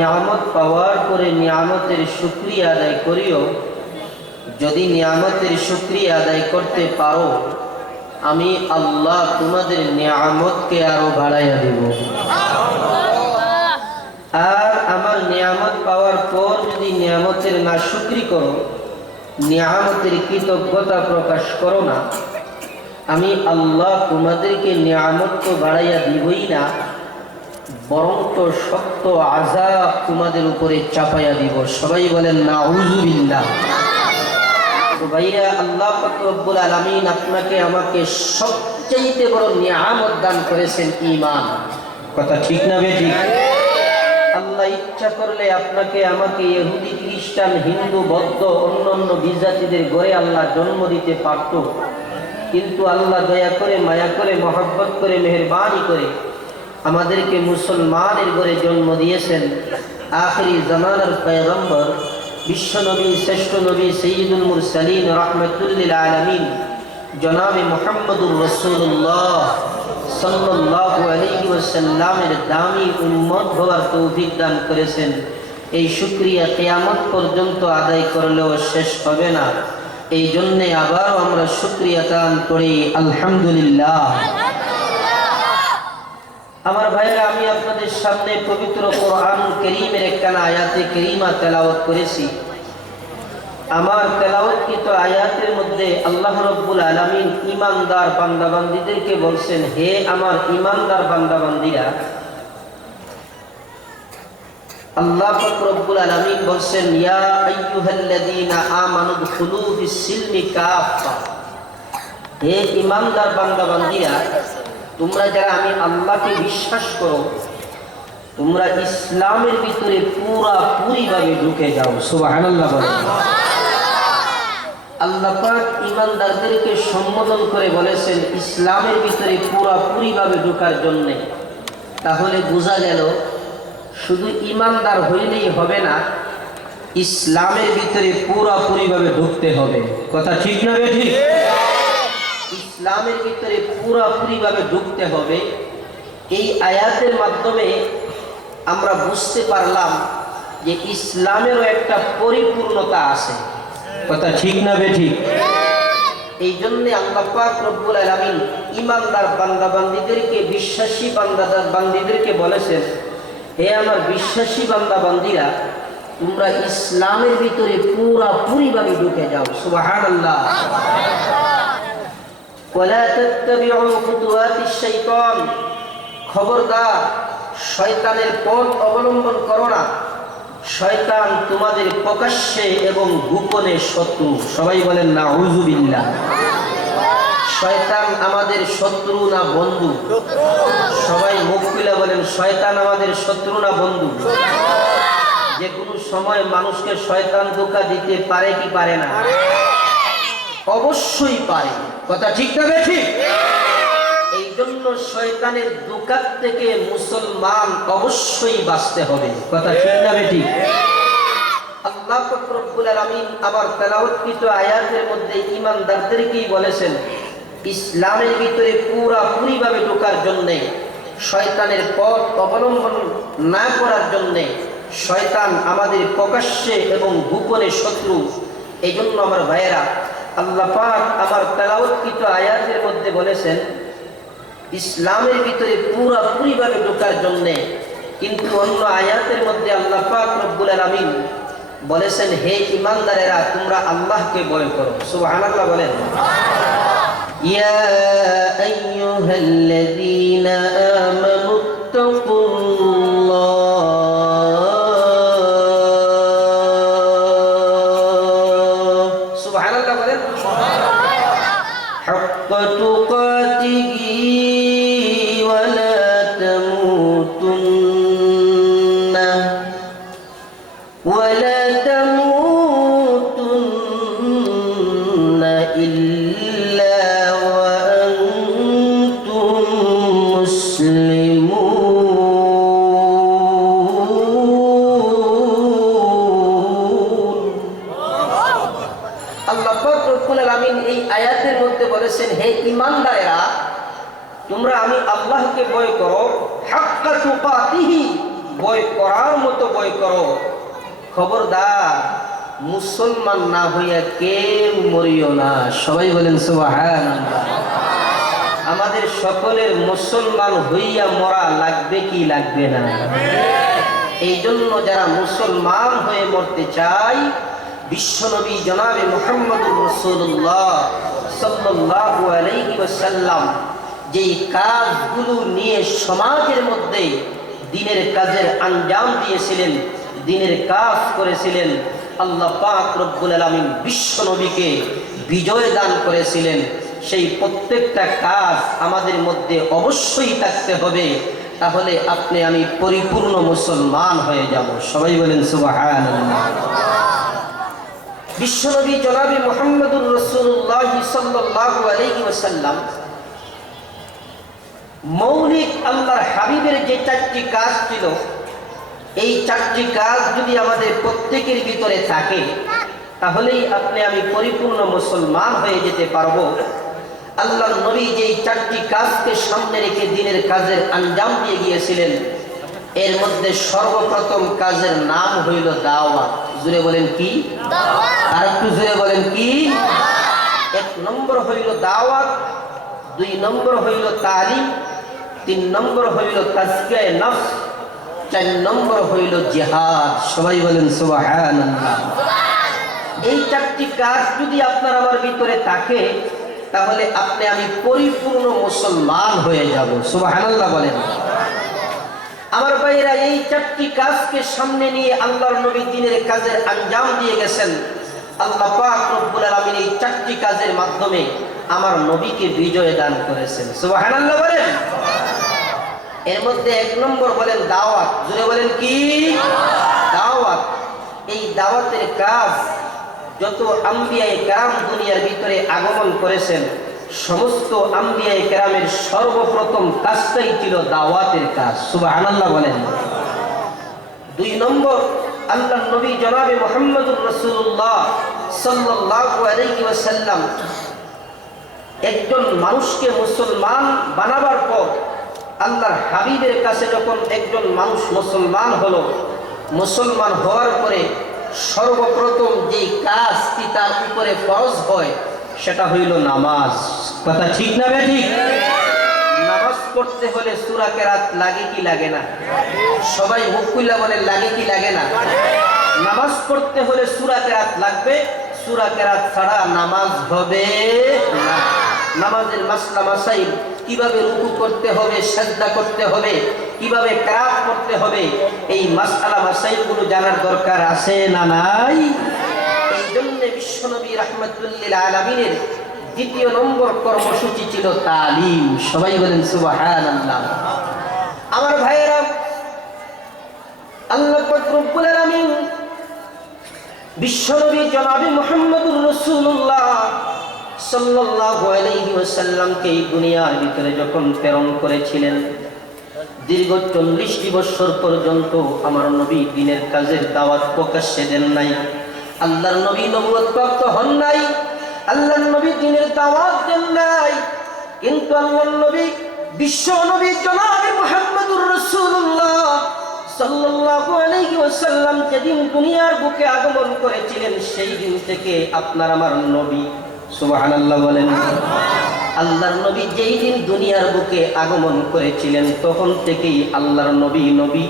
নিয়ামত পাওয়ার পরে নিয়ামতের শুকরিয়া আদায় করিও। যদি নিয়ামতের শুকরিয়া আদায় করতে পারো, আমি আল্লাহ তোমাদের নিয়ামতকে আরো বাড়াইয়া দেব। আর আমার নিয়ামত পাওয়ার পর যদি নিয়ামতের নাশুকরি করো, নিয়ামতের কৃতজ্ঞতা প্রকাশ করো না, আমি আল্লাহ তোমাদেরকে নিয়ামত তো বাড়াইয়া দিবই না, বরং তো শক্ত আযাব তোমাদের উপরে চাপাইয়া দিব। সবাই বলেন নাউযুবিল্লাহ। তো ভাইরা, আল্লাহ পাক রব্বুল আলামিন আপনাকে আমাকে সবচেয়ে বড় নিয়ামত দান করেছেন ঈমান। কথা ঠিক না বেঠিক? আল্লাহ ইচ্ছা করলে আপনাকে আমাকে ইহুদি, খ্রিস্টান, হিন্দু, বৌদ্ধ, অন্যান্য বিজাতিদের ঘরে আল্লাহ জন্ম দিতে পারত, কিন্তু আল্লাহ দয়া করে, মায়া করে, মহব্বত করে, মেহেরবানি করে আমাদেরকে মুসলমানের ঘরে জন্ম দিয়েছেন। আখিরি জামানার পয়গম্বর, বিশ্ব নবী, শ্রেষ্ঠ নবী, সাইয়্যিদুল মুরসালিন, রাহমাতুল লিল আলামিন জনাবে মুহাম্মদুর রাসূলুল্লাহ সাল্লাল্লাহু আলাইহি ওয়াসাল্লামের দামি উম্মত হওয়ার তৌফিক দান করেছেন। এই শুকরিয়া কিয়ামত পর্যন্ত আদায় করলেও শেষ হবে না। এই জন্যে আবারও আমরা শুকরিয়া দান করি, আলহামদুলিল্লাহ। আমার ভাইরা, আমি আপনাদের সামনে পবিত্র কোরআনুল কারীমের একখানা আয়াতে কারীমা তেলাওয়াত করেছি। আমার তেলাওয়াতকৃত আয়াতের মধ্যে আল্লাহ রাব্বুল আলামিন ঈমানদার বান্দাবান্দীদেরকে বলছেন, হে আমার ঈমানদার বান্দাবান্দীরা, আল্লাহ পাক রব্বুল আলামিন বলছেন, ইয়া আইয়ুহাল্লাযীনা আমানু দুখুলু ফিস-সিলমি কাফা। হে ঈমানদার বান্দাবান্দীরা, তোমরা যারা আমি আল্লাহকে বিশ্বাস করো, তোমরা ইসলামের ভিতরে পুরাপুরিভাবে ঢুকে যাও। সুবহানাল্লাহ বলেন। আল্লাহ পাক ঈমানদারদেরকে সম্বোধন করে বলেছেন ইসলামের ভিতরে পুরাপুরিভাবে ঢোকার জন্য। তাহলে বোঝা গেল শুধু ঈমানদার হইলেই হবে না, ইসলামের ভিতরে পুরাপুরিভাবে ঢুকতে হবে। কথা ঠিক না ঠিক? ইসলামের ভিতরে পুরাপুরিভাবে ঢুকতে হবে। এই আয়াতের মাধ্যমে আমরা বুঝতে পারলাম যে ইসলামেরও একটা পরিপূর্ণতা আছে। কথা ঠিক না বেঠিক? এই জন্য আল্লাহ পাক রব্বুল আলামিন ঈমানদার বান্দাবান্দীদেরকে, বিশ্বাসী বান্দাবান্দীদেরকে বলেছেন, হে আমার বিশ্বাসী বান্দাবান্দীরা, তোমরা ইসলামের ভিতরে পুরাপুরিভাবে ঢুকে যাও। সুবহানাল্লাহ। ওয়ালা তাত্তাবিউ খুতুওয়াতিশ শাইতান। খবরদার, শয়তানের পথ অবলম্বন করো না। শয়তান তোমাদের প্রকাশ্যে এবং গোপনে শত্রু। সবাই বলেন নাউযুবিল্লাহ। শয়তান আমাদের শত্রু না বন্ধু? সবাই মুখ খুলে বলেন, শয়তান আমাদের শত্রু না বন্ধু? যে কোনো সময় মানুষকে শয়তান ধোঁকা দিতে পারে কি পারে না? অবশ্যই পারে। কথা ঠিক না ঠিক? এই জন্য শয়তানের ধোঁকা থেকে মুসলমান অবশ্যই বাঁচতে হবে। কথা ঠিক না ঠিক? আল্লাহ পাক রব্বুল আলামিন আবার তেলাওয়াতকৃত আয়াতের মধ্যে ঈমানদারদেরকেই বলেছেন ইসলামের ভিতরে পুরাপুরিভাবে ঢোকার জন্যে, শয়তানের পথ অবলম্বন না করার জন্যে। শয়তান আমাদের প্রকাশ্যে এবং গোপনে শত্রু। এই জন্য আমার ভাইয়েরা, আল্লাহ পাক আমার তেলাওয়াতকৃত আয়াতের মধ্যে বলেছেন ইসলামের ভিতরে পুরাপুরিভাবে ঢোকার জন্যে, কিন্তু অন্য আয়াতের মধ্যে আল্লাহ পাক রব্বুল আলামিন বলেছেন, হে ঈমানদারেরা, তোমরা আল্লাহকে ভয় করো। সুবহানাল্লাহ বলেন। ইয়া আইয়ুহাল্লাযীনা আমানুত্তাকুল্লাহ। সুবহানাল্লাহ বলেন। হাক্কা তুকাতিহি ওয়া লা তামুতুন্না ওয়া লা তামুতুন্না ইল্লা ওয়া আনতুম মুসলিমুন। আল্লাহ পাক রব্বুল আলামিন এই আয়াতের মধ্যে বলেছেন, হে ঈমানদারেরা, তোমরা আমি আল্লাহকে ভয় করো, হাক্কা তুকাতিহি, ভয় করার মতো ভয় করো। খবরদার মুসলমান না হইয়া কেউ মরিও না। সবাই বলেন সুবহানাল্লাহ। আমাদের সকলের মুসলমান হইয়া মরা লাগবে কি লাগবে না? এই জন্য যারা মুসলমান হয়ে মরতে চায়, বিশ্বনবী জনাবে মুহাম্মদুর রাসূলুল্লাহ সাল্লাল্লাহু আলাইহি ওয়াসাল্লাম যেই কাজগুলো নিয়ে সমাজের মধ্যে দ্বীনের কাজের আঞ্জাম দিয়েছিলেন, দ্বীনের কাজ করেছিলেন, আল্লাহ পাক রব্বুল আলামিন বিশ্বনবীকে বিজয় দান করেছিলেন। সেই প্রত্যেকটা কাজ আমাদের মধ্যে অবশ্যই থাকতে হবে, তাহলে আপনি আমি পরিপূর্ণ মুসলমান হয়ে যাব। সবাই বলেন সুবহানাল্লাহ। বিশ্বনবী জনাবে মুহাম্মদুর রাসূলুল্লাহ সাল্লাল্লাহু আলাইহি ওয়াসাল্লাম মৌলিক আল্লাহর হাবিবের যে চারটি কাজ ছিল, এই চারটি কাজ যদি আমাদের প্রত্যেকের ভিতরে থাকে, তাহলেই আপনি আমি পরিপূর্ণ মুসলমান হয়ে যেতে পারবো। আল্লাহর নবী যেই চারটি কাজকে সামনে রেখে দ্বীনের কাজের আঞ্জাম দিয়ে গিয়েছিলেন, এর মধ্যে সর্বপ্রথম কাজের নাম হইল দাওয়াত। জুড়ে বলেন কি? আর একটু জুড়ে বলেন কি? এক নম্বর হইল দাওয়াত, দুই নম্বর হইল তালিম, তিন নম্বর হইল তাজকিয়ায়ে নফস, চার নম্বর হইল জিহাদ। সবাই বলেন সুবহানাল্লাহ। এই চারটি কাজ যদি আপনার আমার ভিতরে থাকে, তাহলে আপনি আমি পরিপূর্ণ মুসলমান হয়ে যাব। সুবহানাল্লাহ বলেন। আমার ভাইরা, এই চারটি কাজকে সামনে নিয়ে আল্লাহর নবী দ্বীনের কাজের আঞ্জাম দিয়ে গেছেন। আল্লাহ পাক রব্বুল আলামিন এই চারটি কাজের মাধ্যমে আমার নবীকে বিজয় দান করেছেন। সুবহানাল্লাহ বলেন। এর মধ্যে এক নম্বর বলেন দাওয়াত। জুড়ে বলেন কি? দাওয়াত। এই দাওয়াতের কাজ যত আম্বিয়ায়ে কেরাম দুনিয়ার ভিতরে আগমন করেছেন, সমস্ত আম্বিয়ায়ে কেরামের সর্বপ্রথম কাজটাই ছিল দাওয়াতের কাজ। সুবহানাল্লাহ বলেন। দুই নম্বর, আল্লাহর নবী জনাবে মুহাম্মদুর রাসূলুল্লাহ সাল্লাল্লাহু আলাইহি ওয়াসাল্লাম একজন মানুষকে মুসলমান বানাবার পর, আল্লাহর হাবিবের কাছে যখন একজন মানুষ মুসলমান হলো, মুসলমান হওয়ার পরে সর্বপ্রথম যেই কাজটি তার উপরে ফরজ হয়, সেটা হইল নামাজ। কথা ঠিক না বেঠিক? নামাজ পড়তে হলে সূরা কেরাত লাগে কি লাগে না? সবাই মুখ খুলে বলে লাগে কি লাগে না? নামাজ পড়তে হলে সূরা কেরাত লাগবে, সূরা কেরাত ছাড়া নামাজ হবে না। নামাজের মাসলা মাসাইল, কিভাবে রুকু করতে হবে, সাজদা করতে হবে, কিভাবে কেরাত পড়তে হবে, এই মাসআলা মাসাইলগুলো জানার দরকার আছে না নাই? এই জন্য বিশ্বনবী রাহমাতুল লিল আলামিনের দ্বিতীয় নম্বর কর্মসূচি ছিল তালিম। সবাই বলেন সুবহানাল্লাহ। আমার ভাইয়েরা, আল্লাহ পাক রব্বুল আলামিন বিশ্বনবী জনাবে মুহাম্মদুর রাসূলুল্লাহ সাল্লাল্লাহু আলাইহি ওয়াসাল্লামকে এই দুনিয়ার ভিতরে যখন প্রেরণ করেছিলেন, দীর্ঘ 40টি বছর পর্যন্ত আমার নবী দ্বীনের কাজের দাওয়াত প্রকাশ্যে দেন নাই। আল্লাহর নবী নবুয়ত প্রাপ্ত হন নাই, আল্লাহর নবী দ্বীনের দাওয়াত দেন নাই। কিন্তু আল্লাহর নবী বিশ্ব নবী জনাবে মুহাম্মদুর রাসূলুল্লাহ সাল্লাল্লাহু আলাইহি ওয়াসাল্লাম যেদিন দুনিয়ার বুকে আগমন করেছিলেন, সেই দিন থেকে আপনার আমার নবী, সুবহানাল্লাহ বলেন, আল্লাহর নবী যেই দিন দুনিয়ার বুকে আগমন করেছিলেন, তখন থেকেই আল্লাহর নবী নবী,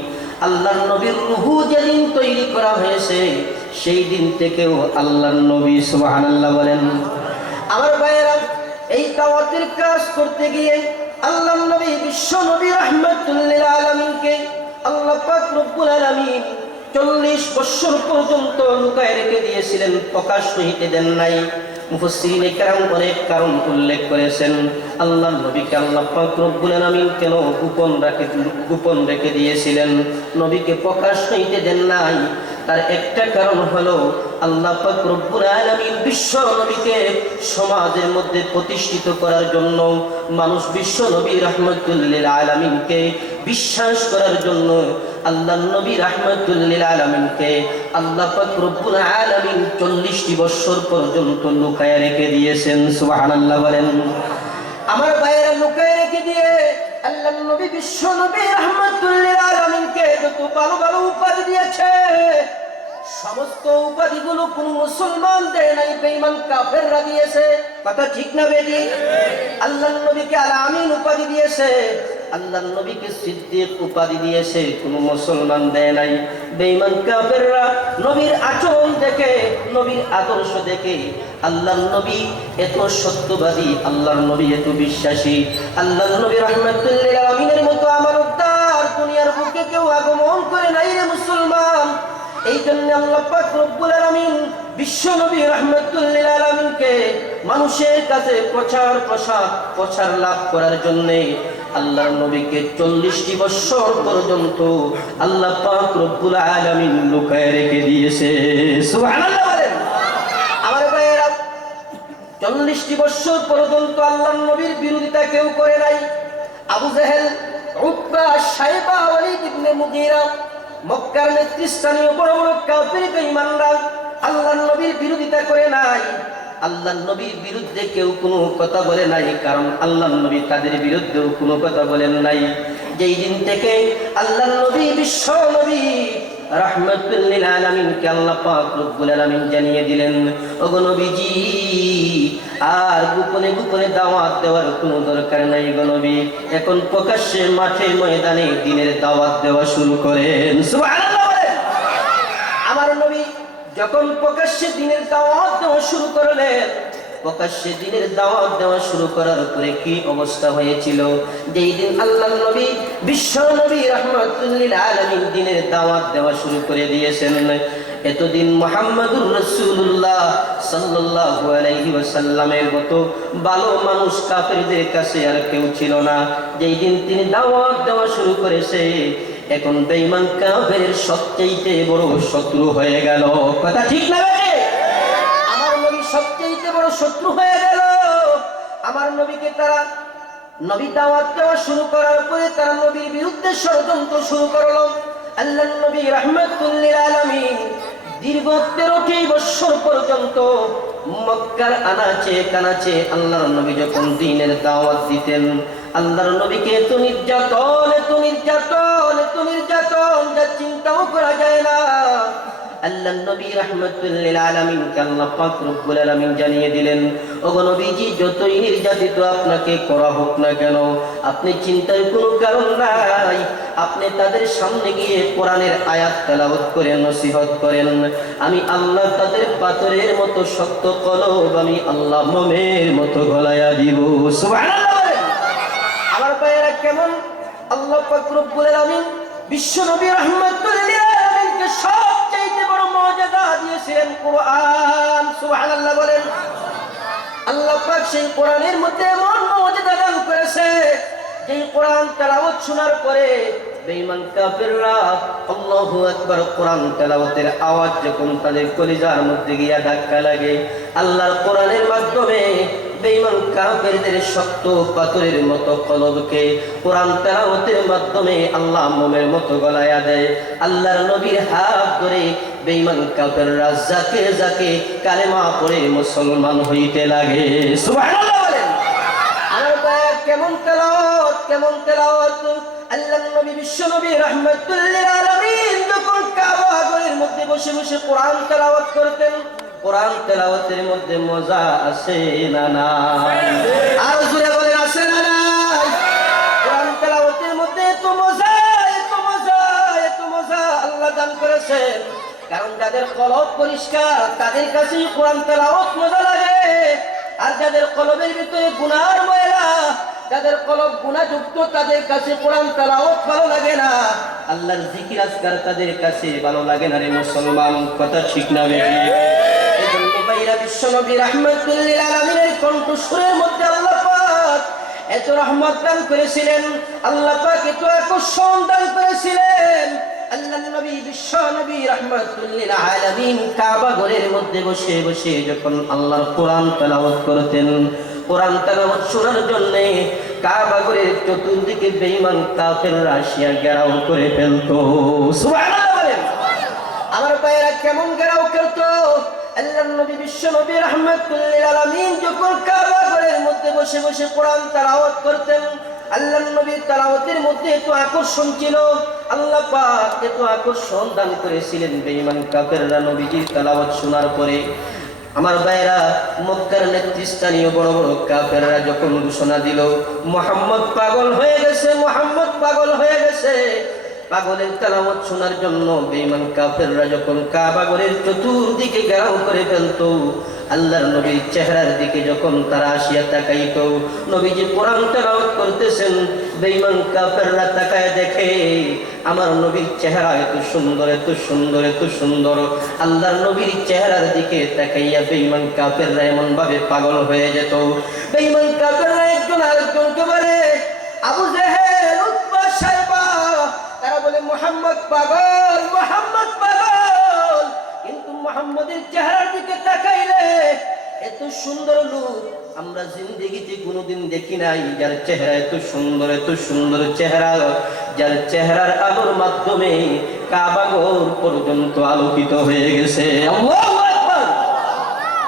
আল্লাহর নবীর রূহু যেদিন তৈরি করা হয়েছে, সেই দিন থেকেও আল্লাহর নবী, সুবহানাল্লাহ বলেন। আমার ভাইয়েরা, এই দাওয়াতের কাজ করতে গিয়ে আল্লাহর নবী বিশ্ব নবী রাহমাতুল লিল আলামিনকে আল্লাহ পাক রব্বুল আলামিন 40 বছর পর্যন্ত লুকায় রেখে দিয়েছিলেন, প্রকাশ হইতে দেন নাই। মুফাসসিরিনে কেরাম অনেক কারণ উল্লেখ করেছেন আল্লাহর নবীকে আল্লাহ পাক রব্বুল আলামিন কেন গোপন রেখে দিয়েছিলেন, নবীকে প্রকাশ হইতে দেন নাই। তার একটা কারণ হলো আল্লাহ পাক রব্বুল আলামিন বিশ্ব নবীকে সমাজের মধ্যে প্রতিষ্ঠিত করার জন্য, মানুষ বিশ্ব নবী রাহমাতুল লিল আলামিনকে বিশ্বাস করার জন্য আল্লাহর নবী রাহমাতুল লিল আলামিনকে আল্লাহ পাক রব্বুল আলামিন 40টি বছর পর্যন্ত লুকায় রেখে দিয়েছেন। সুবহানাল্লাহ বলেন। আমার ভাইয়েরা, লুকায় রেখে দিয়ে আল্লাহর নবী বিশ্ব নবী রাহমাতুল লিল আলামিনকে যত ভালো ভালো উপাধি দিয়েছে, সমস্ত উপাধিগুলো কোন মুসলমান দেয় নাই, বেঈমান কাফেররা দিয়েছে। কথা ঠিক না বেঠিক? আল্লাহর নবীকে আল আমিন উপাধি দিয়েছে, আল্লাহর নবীকে সিদ্দিক উপাধি দিয়েছে, কোন মুসলমান দেয় নাই। বেঈমান কাফেররা নবীর আচরণ দেখে, নবীর আদর্শ দেখে আল্লাহর নবী এত সত্যবাদী, আল্লাহর নবী এত বিশ্বাসী, আল্লাহর নবী রাহমাতুল লিল আলামিনের মতো আমানতদার দুনিয়ার বুকে কেউ আগমন করে নাই রে মুসলমান। এই জন্য আল্লাহ পাক রব্বুল আলামিন বিশ্ব নবী রাহমাতুল লিল আলামিনকে মানুষের কাছে প্রচার লাভ করার জন্য আল্লাহর নবীকে 40টি বছর পর্যন্ত আল্লাহ পাক রব্বুল আলামিন লুকায় রেখে দিয়েছে। সুবহানাল্লাহ বলেন। আমার ভাইয়েরা, 40টি বছর পর্যন্ত আল্লাহর নবীর বিরোধিতা কেউ করে নাই। আবু জেহেল, উতবা, শাইবা, ওয়ালিদ ইবনে মুগীরা, মক্কার নেতৃস্থানীয় বড় বড় কাফির বেঈমানরা আল্লাহর নবীর বিরোধিতা করে নাই। আল্লাহর নবীর বিরুদ্ধে কেউ কোনো কথা বলে নাই, কারণ আল্লাহর নবী তাদের বিরুদ্ধেও কোনো কথা বলেন নাই। যেই দিন থেকে আল্লাহর নবী বিশ্ব নবী রাহমাতুল লিল আলামিনকে আল্লাহ পাক রব্বুল আলামিন জানিয়ে দিলেন, ওগো নবীজি আর গোপনে গোপনে দাওয়াত দেওয়ার কোনো দরকার নাই গো নবী, এখন প্রকাশ্যে মাঠে ময়দানে দ্বীনের দাওয়াত দেওয়া শুরু করেন। সুবহানাল্লাহ বলেন। আমার নবী যখন প্রকাশ্যে দ্বীনের দাওয়াত দেওয়া শুরু করলেন, প্রকাশ্যে দ্বীনের দাওয়াত দেওয়া শুরু করার পরে কি অবস্থা হয়েছিল? যেই দিন আল্লাহর নবী বিশ্ব নবী রাহমাতুল লিল আলামিন দ্বীনের দাওয়াত দেওয়া শুরু করে দিয়েছেন, এতদিন মুহাম্মাদুর রাসূলুল্লাহ সাল্লাল্লাহু আলাইহি ওয়াসাল্লামের মতো ভালো মানুষ কাফেরদের কাছে আর কেউ ছিল না। যেই দিন তিনি দাওয়াত দেওয়া শুরু করেছে, এখন বেঈমান কাফেরের সবচেয়ে বড় শত্রু হয়ে গেল। কথা ঠিক না বেঠিক? আমার নবী সবচেয়ে বড় শত্রু হয়ে গেল। আমার নবীকে তারা নবী দাওয়াত দেওয়া শুরু করার পরে তারা নবীর বিরুদ্ধে ষড়যন্ত্র শুরু করলো। আল্লাহর নবী রাহমাতুল লিল আলামিন দীর্ঘ 13টি বছর পর্যন্ত মক্কার আনাচে কানাচে আল্লাহর নবী যখন দ্বীনের দাওয়াত দিতেন, আল্লাহর নবীকে এত নির্যাতন যা চিন্তাও করা যায় না। আল্লাহর নবী রাহমাতুল লিল আলামিন কে আল্লাহ পাক রব্বুল আলামিন জানিয়ে দিলেন, ওগো নবীজি যতই নির্যাতিত আপনাকে করা হোক না কেন, আপনি চিন্তার কোনো কারণ নাই, আপনি তাদের সামনে গিয়ে কোরআনের আয়াত তেলাওয়াত করে নসিহত করেন, আমি আল্লাহ তাদের পাথরের মতো শক্ত কলব আমি আল্লাহ মোমের মতো গলায়া দিব। সুবহানাল্লাহ বলেন। আমার ভাইয়েরা, কেমন আল্লাহ পাক রব্বুল আলামিন বিশ্ব নবী রাহমাতুল লিল আলামিনকে সবচেয়ে বড় মুজিজা দিয়েছিলেন কোরআন। সুবহানাল্লাহ বলেন। আল্লাহ পাক সেই কোরআনের মধ্যে এমন মুজিজা দান করেছে, যেই কোরআন তেলাওয়াত শোনার পরে বেঈমান কাফেররা আল্লাহু আকবার কোরআন তেলাওয়াতের আওয়াজ যখন তাদের কলিজার মধ্যে গিয়া ধাক্কা লাগে, আল্লাহর কোরআনের মাধ্যমে বেঈমান কাফেরদের শক্ত পাথরের মতো কলবকে কোরআন তেলাওয়াতের মাধ্যমে আল্লাহ মোমের মতো গলায়া দেয়। আল্লাহর নবীর হাত ধরে বেঈমান কাফেররা যাকে যাকে কালেমা পড়ে মুসলমান হইতে লাগে। সুবহানাল্লাহ বলেন। আমার ভাই, কেমন তেলাওয়াত আল্লাহর নবী বিশ্ব নবী রাহমাতুল লিল আলামিন যখন কাবা ঘরের মধ্যে বসে বসে কোরআন তেলাওয়াত করতেন, কোরআন তেলাওয়াতের মধ্যে মজা আছে না নাই? আর জোরে বলেন, আছে না নাই? কোরআন তেলাওয়াতের মধ্যে এত মজা আল্লাহ দান করেছেন, কারণ যাদের কলব পরিষ্কার তাদের কাছেই কোরআন তেলাওয়াত মজা লাগে। আর যাদের কলবের ভিতরে গুনার ময়লা, যাদের কলব গুনাহযুক্ত, তাদের কাছে কোরআন তেলাওয়াত ভালো লাগে না, আল্লাহর জিকির আজকার তাদের কাছে ভালো লাগে না রে মুসলমান। কথা ঠিক না বেঠিক? এজন্য ভাইরা, বিশ্ব নবী রাহমাতুল লিল আলামিনের কণ্ঠস্বরের মধ্যে আল্লাহ পাক এত রহমত দান করেছিলেন, আল্লাহ পাক এত আকর্ষণ দান করেছিলেন। আল্লাহর নবী বিশ্ব নবী রাহমাতুল লিল আলামিন কাবা ঘরের মধ্যে বসে বসে যখন আল্লাহর কোরআন তেলাওয়াত করতেন, কোরআন তেলাওয়াত শোনার জন্য কাবা ঘরের চতুর্দিকে বেঈমান কাফেররা আসিয়া ঘেরাও করে ফেলতো। সুবহানাল্লাহ বলেন। আমার ভাইয়েরা, কেমন ঘেরাও করতো? আল্লাহর নবী বিশ্ব নবী রাহমাতুল লিল আলামিন যখন কাবা ঘরের মধ্যে বসে বসে কোরআন তেলাওয়াত করতেন, আল্লাহর নবীর তেলাওয়াতের মধ্যে এত আকর্ষণ ছিল, আল্লাহ পাক এত আকর্ষণ দান করেছিলেন। বেঈমান কাফেররা নবীজির তেলাওয়াত শোনার পরে, আমার ভাইরা, মক্কার নেতৃস্থানীয় বড় বড় কাফেররা যখন ঘোষণা দিল মুহাম্মদ পাগল হয়ে গেছে, মুহাম্মদ পাগল হয়ে গেছে, পাগলের তেলাওয়াত শোনার জন্য বেঈমান কাফেররা যখন কাবা ঘরের চতুর্দিকে ঘেরাও করে ফেলতো, আল্লাহর নবীর চেহারার দিকে যখন তারা আসিয়া তাকাইতো, নবীজি কোরআন তেলাওয়াত করতেছেন, বেঈমান কাফেররা তাকায় দেখে আমার নবীর চেহারা এত সুন্দর, এত সুন্দর, এত সুন্দর। আল্লাহর নবীর চেহারার দিকে তাকাইয়া বেঈমান কাফেররা এমন ভাবে পাগল হয়ে যেত। বেঈমান কাফেররা একজন আরেকজনকে বলে, আবু জেহেল, উতবা, সাইবা, তারা বলে মুহাম্মদ পাগল, মুহাম্মদ পাগল। কিন্তু মুহাম্মদের চেহারার দিকে তাকাইলে এত সুন্দর লোক আমরা জিন্দেগিতে কোনোদিন দেখি নাই, যার চেহারা এত সুন্দর, এত সুন্দর চেহারা, যার চেহারার আলোর মাধ্যমে কাবা ঘর পর্যন্ত আলোকিত হয়ে গেছে। আল্লাহু আকবার।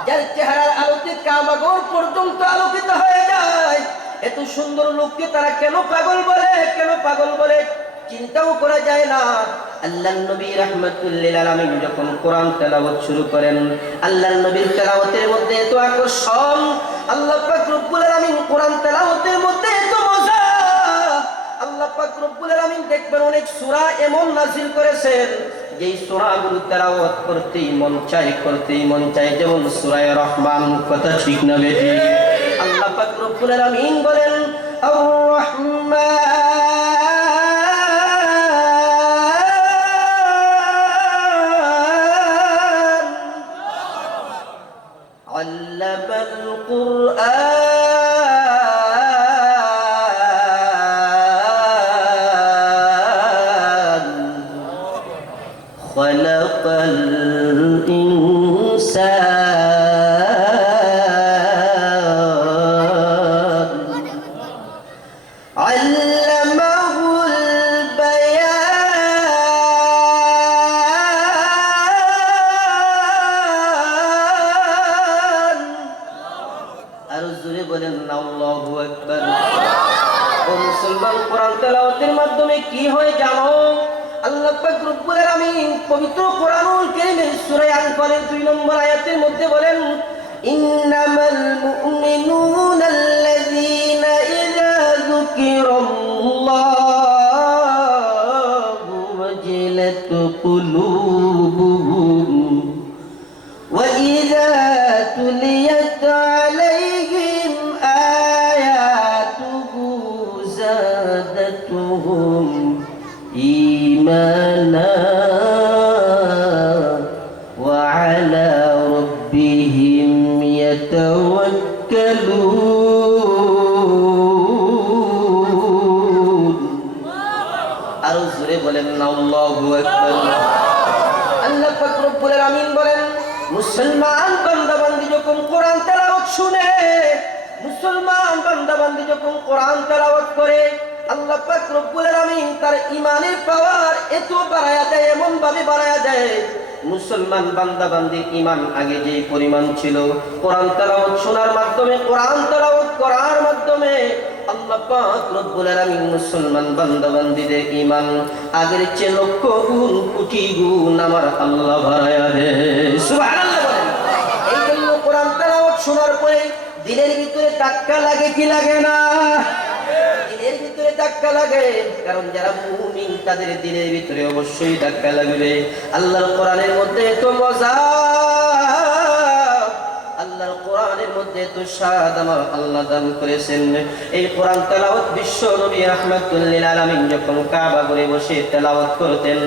যার চেহারার আলোতে কাবা ঘর পর্যন্ত আলোকিত হয়ে যায়, এত সুন্দর লোককে তারা কেন পাগল বলে, কেন পাগল বলে চিন্তাও করা যায় না। আল্লাহর নবী রাহমাতুল লিল আলামিন যখন কোরআন তেলাওয়াত শুরু করেন, আল্লাহর নবীর তেলাওয়াতের মধ্যে এত আকর্ষণ, আল্লাহ পাক রব্বুল আলামিন কোরআন তেলাওয়াতের মধ্যে এত মজা। আল্লাহ পাক রব্বুল আলামিন দেখবেন অনেক সূরা এমন নাযিল করেছেন যেই সূরাগুলো তেলাওয়াত করতেই মন চায়, করতেই মন চায়, যেমন সূরা রহমান। কথা ঠিক না বেশি? আল্লাহ পাক রব্বুল আলামিন বলেন আর রহমান علم القرآن خلق الإنسان علمه البيان। আর জোরে বলেন না আল্লাহু আকবার। ও মুসলমান, কোরআন তেলাওয়াতের মাধ্যমে কি হয় জানো? আল্লাহ পাক রব্বুল আলামিন পবিত্র কোরআনুল কারীমের সূরা আনফালের 2 নম্বর আয়াতের মধ্যে বলেন, ইন্নামাল মুমিনুনা আল্লাযীনা ইযা যুকিরাল্লাহু ওয়াজিলাত কুলুবুহুম ওয়া ইযা তুলিয়াত আলাইহিম আয়াতুহু যাদাতুহুম ঈমানা ওয়া আলা রাব্বিহিম ইয়াতাওয়াক্কালুন। আরো জোরে বলেন না আল্লাহু আকবার। আল্লাহ পাক রব্বুল আলামিন বলেন, মুসলমান বান্দাবান্দি যখন কোরআন তেলাওয়াত শুনে, মুসলমান বান্দাবান্দি যখন কোরআন তেলাওয়াত করে, আল্লাহ পাক রব্বুল আলামিন তার ঈমানের পাওয়ার এত বাড়ায়া দেয়, এমন ভাবে বাড়ায়া দেয়, মুসলমান বান্দাবান্দির ঈমান আগে যে পরিমাণ ছিল, কোরআন তেলাওয়াত শোনার মাধ্যমে, কোরআন তেলাওয়াত করার মাধ্যমে আল্লাহ পাক রব্বুল আলামিন মুসলমান বান্দাবান্দিদের ঈমান আগের চেয়ে লক্ষ গুণ, কোটি গুণ আমার আল্লাহ বাড়ায়া দেয়। সুবহানাল্লাহ বলেন। এই জন্য কোরআন তেলাওয়াত শোনার পরে দিলের ভিতরে ধাক্কা লাগে কি লাগে না? দিলের ভিতরে ধাক্কা লাগে, কারণ যারা মুমিন তাদের দিলের ভিতরে অবশ্যই ধাক্কা লাগবে। আল্লাহর কোরআনের মধ্যে এত মজা, আল্লাহর কোরআনের মধ্যে এত স্বাদ আমার আল্লাহ দান করেছেন। এই কোরআন তেলাওয়াত বিশ্ব নবী রাহমাতুল লিল আলামিন যখন কাবা ঘরে বসে তেলাওয়াত করতেন,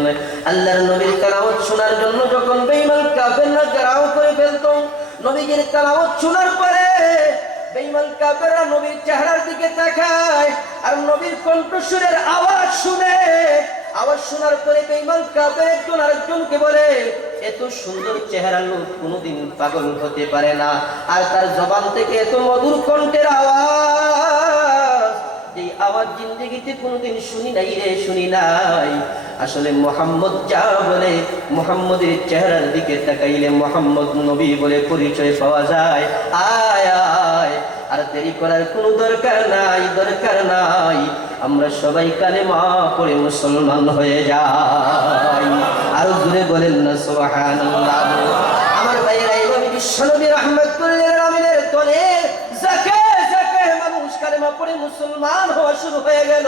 আল্লাহর নবীর তেলাওয়াত শোনার জন্য যখন বেঈমান কাফেররা ঘেরাও করে ফেলতো, নবীজির তেলাওয়াত শোনার পরে বেঈমান কাফেররা নবীর চেহারার দিকে তাকায় আর নবীর কণ্ঠস্বরের আওয়াজ শুনে, আওয়াজ শোনার পরে বেঈমান কাফের একজন আরেকজনকে বলে, এত সুন্দর চেহারা লোক কোনোদিন পাগল হতে পারে না। আর তার জবান থেকে এত মধুর কণ্ঠের আওয়াজ, এই আওয়াজ জিন্দেগিতে কোনোদিন শুনি নাই রে, শুনি নাই। আসলে মুহাম্মদ যা বলে, মুহাম্মদের চেহারার দিকে তাকাইলে মুহাম্মদ নবী বলে পরিচয় পাওয়া যায়। আয় আয়, আর দেরি করার কোনো দরকার নাই, দরকার নাই। আমরা সবাই কালেমা পড়ে মুসলমান হয়ে যাই। আর জোরে বলেন না সুবহানাল্লাহ। আমার ভাইয়েরা, এইভাবে বিশ্বনবী রাহমাতুল লিল আলামিনের তরে যাকে যাকে মানুষ কালেমা পড়ে মুসলমান হওয়া শুরু হয়ে গেল।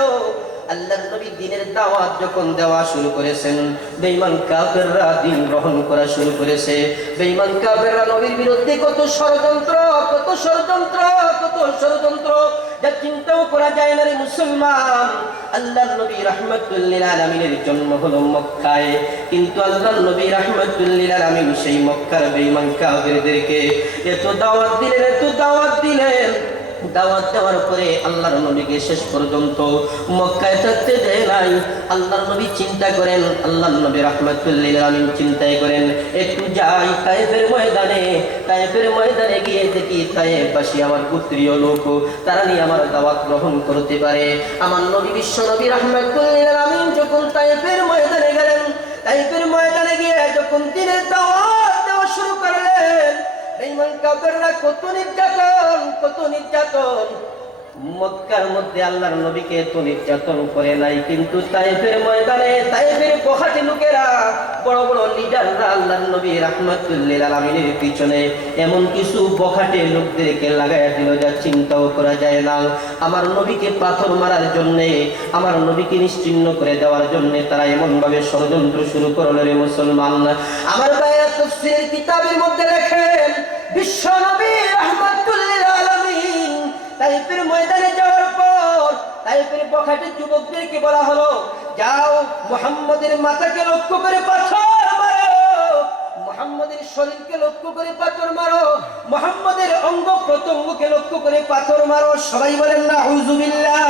আল্লাহর নবী দ্বীনের দাওয়াত যখন দেওয়া শুরু করেছেন, বেঈমান কাফেররা দ্বীন গ্রহণ করা শুরু করেছে। বেঈমান কাফেররা নবীর বিরুদ্ধে কত ষড়যন্ত্র, কত ষড়যন্ত্র, কত ষড়যন্ত্র, যা চিন্তাও করা যায় না রে মুসলমান। আল্লাহর নবী রাহমাতুল লিল আলামিনের জন্ম হলো মক্কায়, কিন্তু আল্লাহর নবী রাহমাতুল লিল আলামিন সেই মক্কার বেঈমান কাফেরদেরকে এত দাওয়াত দিলেন, এত দাওয়াত দিলেন। দাওয়াত দেওয়ার পরে আল্লাহর নবীকে শেষ পর্যন্ত মক্কায় থাকতে দেয় নাই। আল্লাহর নবী চিন্তা করেন, আল্লাহর নবী রাহমাতুল লিল আলামিন চিন্তাই করেন, একটু যাই তায়েফের ময়দানে, তায়েফের ময়দানে গিয়ে দেখি তায়েফবাসী আমার পুত্রীয় লোক, তারা নিয়ে আমার দাওয়াত গ্রহণ করতে পারে। আমার নবী বিশ্ব নবী রাহমাতুল লিল আলামিন যখন তায়েফের ময়দানে গেলেন, তায়েফের ময়দানে গিয়ে যখন দ্বীনের দাওয়াত দেওয়া শুরু করলেন, বেঈমান কাফেররা কত নির্যাতন, কত নির্যাতন। মক্কার মধ্যে আল্লাহর নবীকে এত নির্যাতন করে নাই, কিন্তু তায়েফের ময়দানে তায়েফের বখাটে লোকেরা, বড় বড় লিডাররা আল্লাহর নবী রাহমাতুল লিল আলামিনের পিছনে এমন কিছু বখাটে লোকদেরকে লাগাইয়া দিল যা চিন্তাও করা যায় না। আমার নবীকে পাথর মারার জন্য, আমার নবীকে নিশ্চিহ্ন করে দেওয়ার জন্য তারা এমন ভাবে ষড়যন্ত্র শুরু করল রে মুসলমান। আমার ভাইরা তাফসীরের কিতাবের মধ্যে লেখেন, বিশ্ব নবী রাহমাতুল লিল আলামিন তায়েফের ময়দানে যাওয়ার পর তায়েফের বখাটে যুবকদেরকে বলা হলো, যাও মুহাম্মদের মাথাকে লক্ষ্য করে পাথর মারো, মুহাম্মদের শরীরকে লক্ষ্য করে পাথর মারো, মুহাম্মদের অঙ্গ প্রত্যঙ্গকে লক্ষ্য করে পাথর মারো। সবাই বলেন না আউযুবিল্লাহ।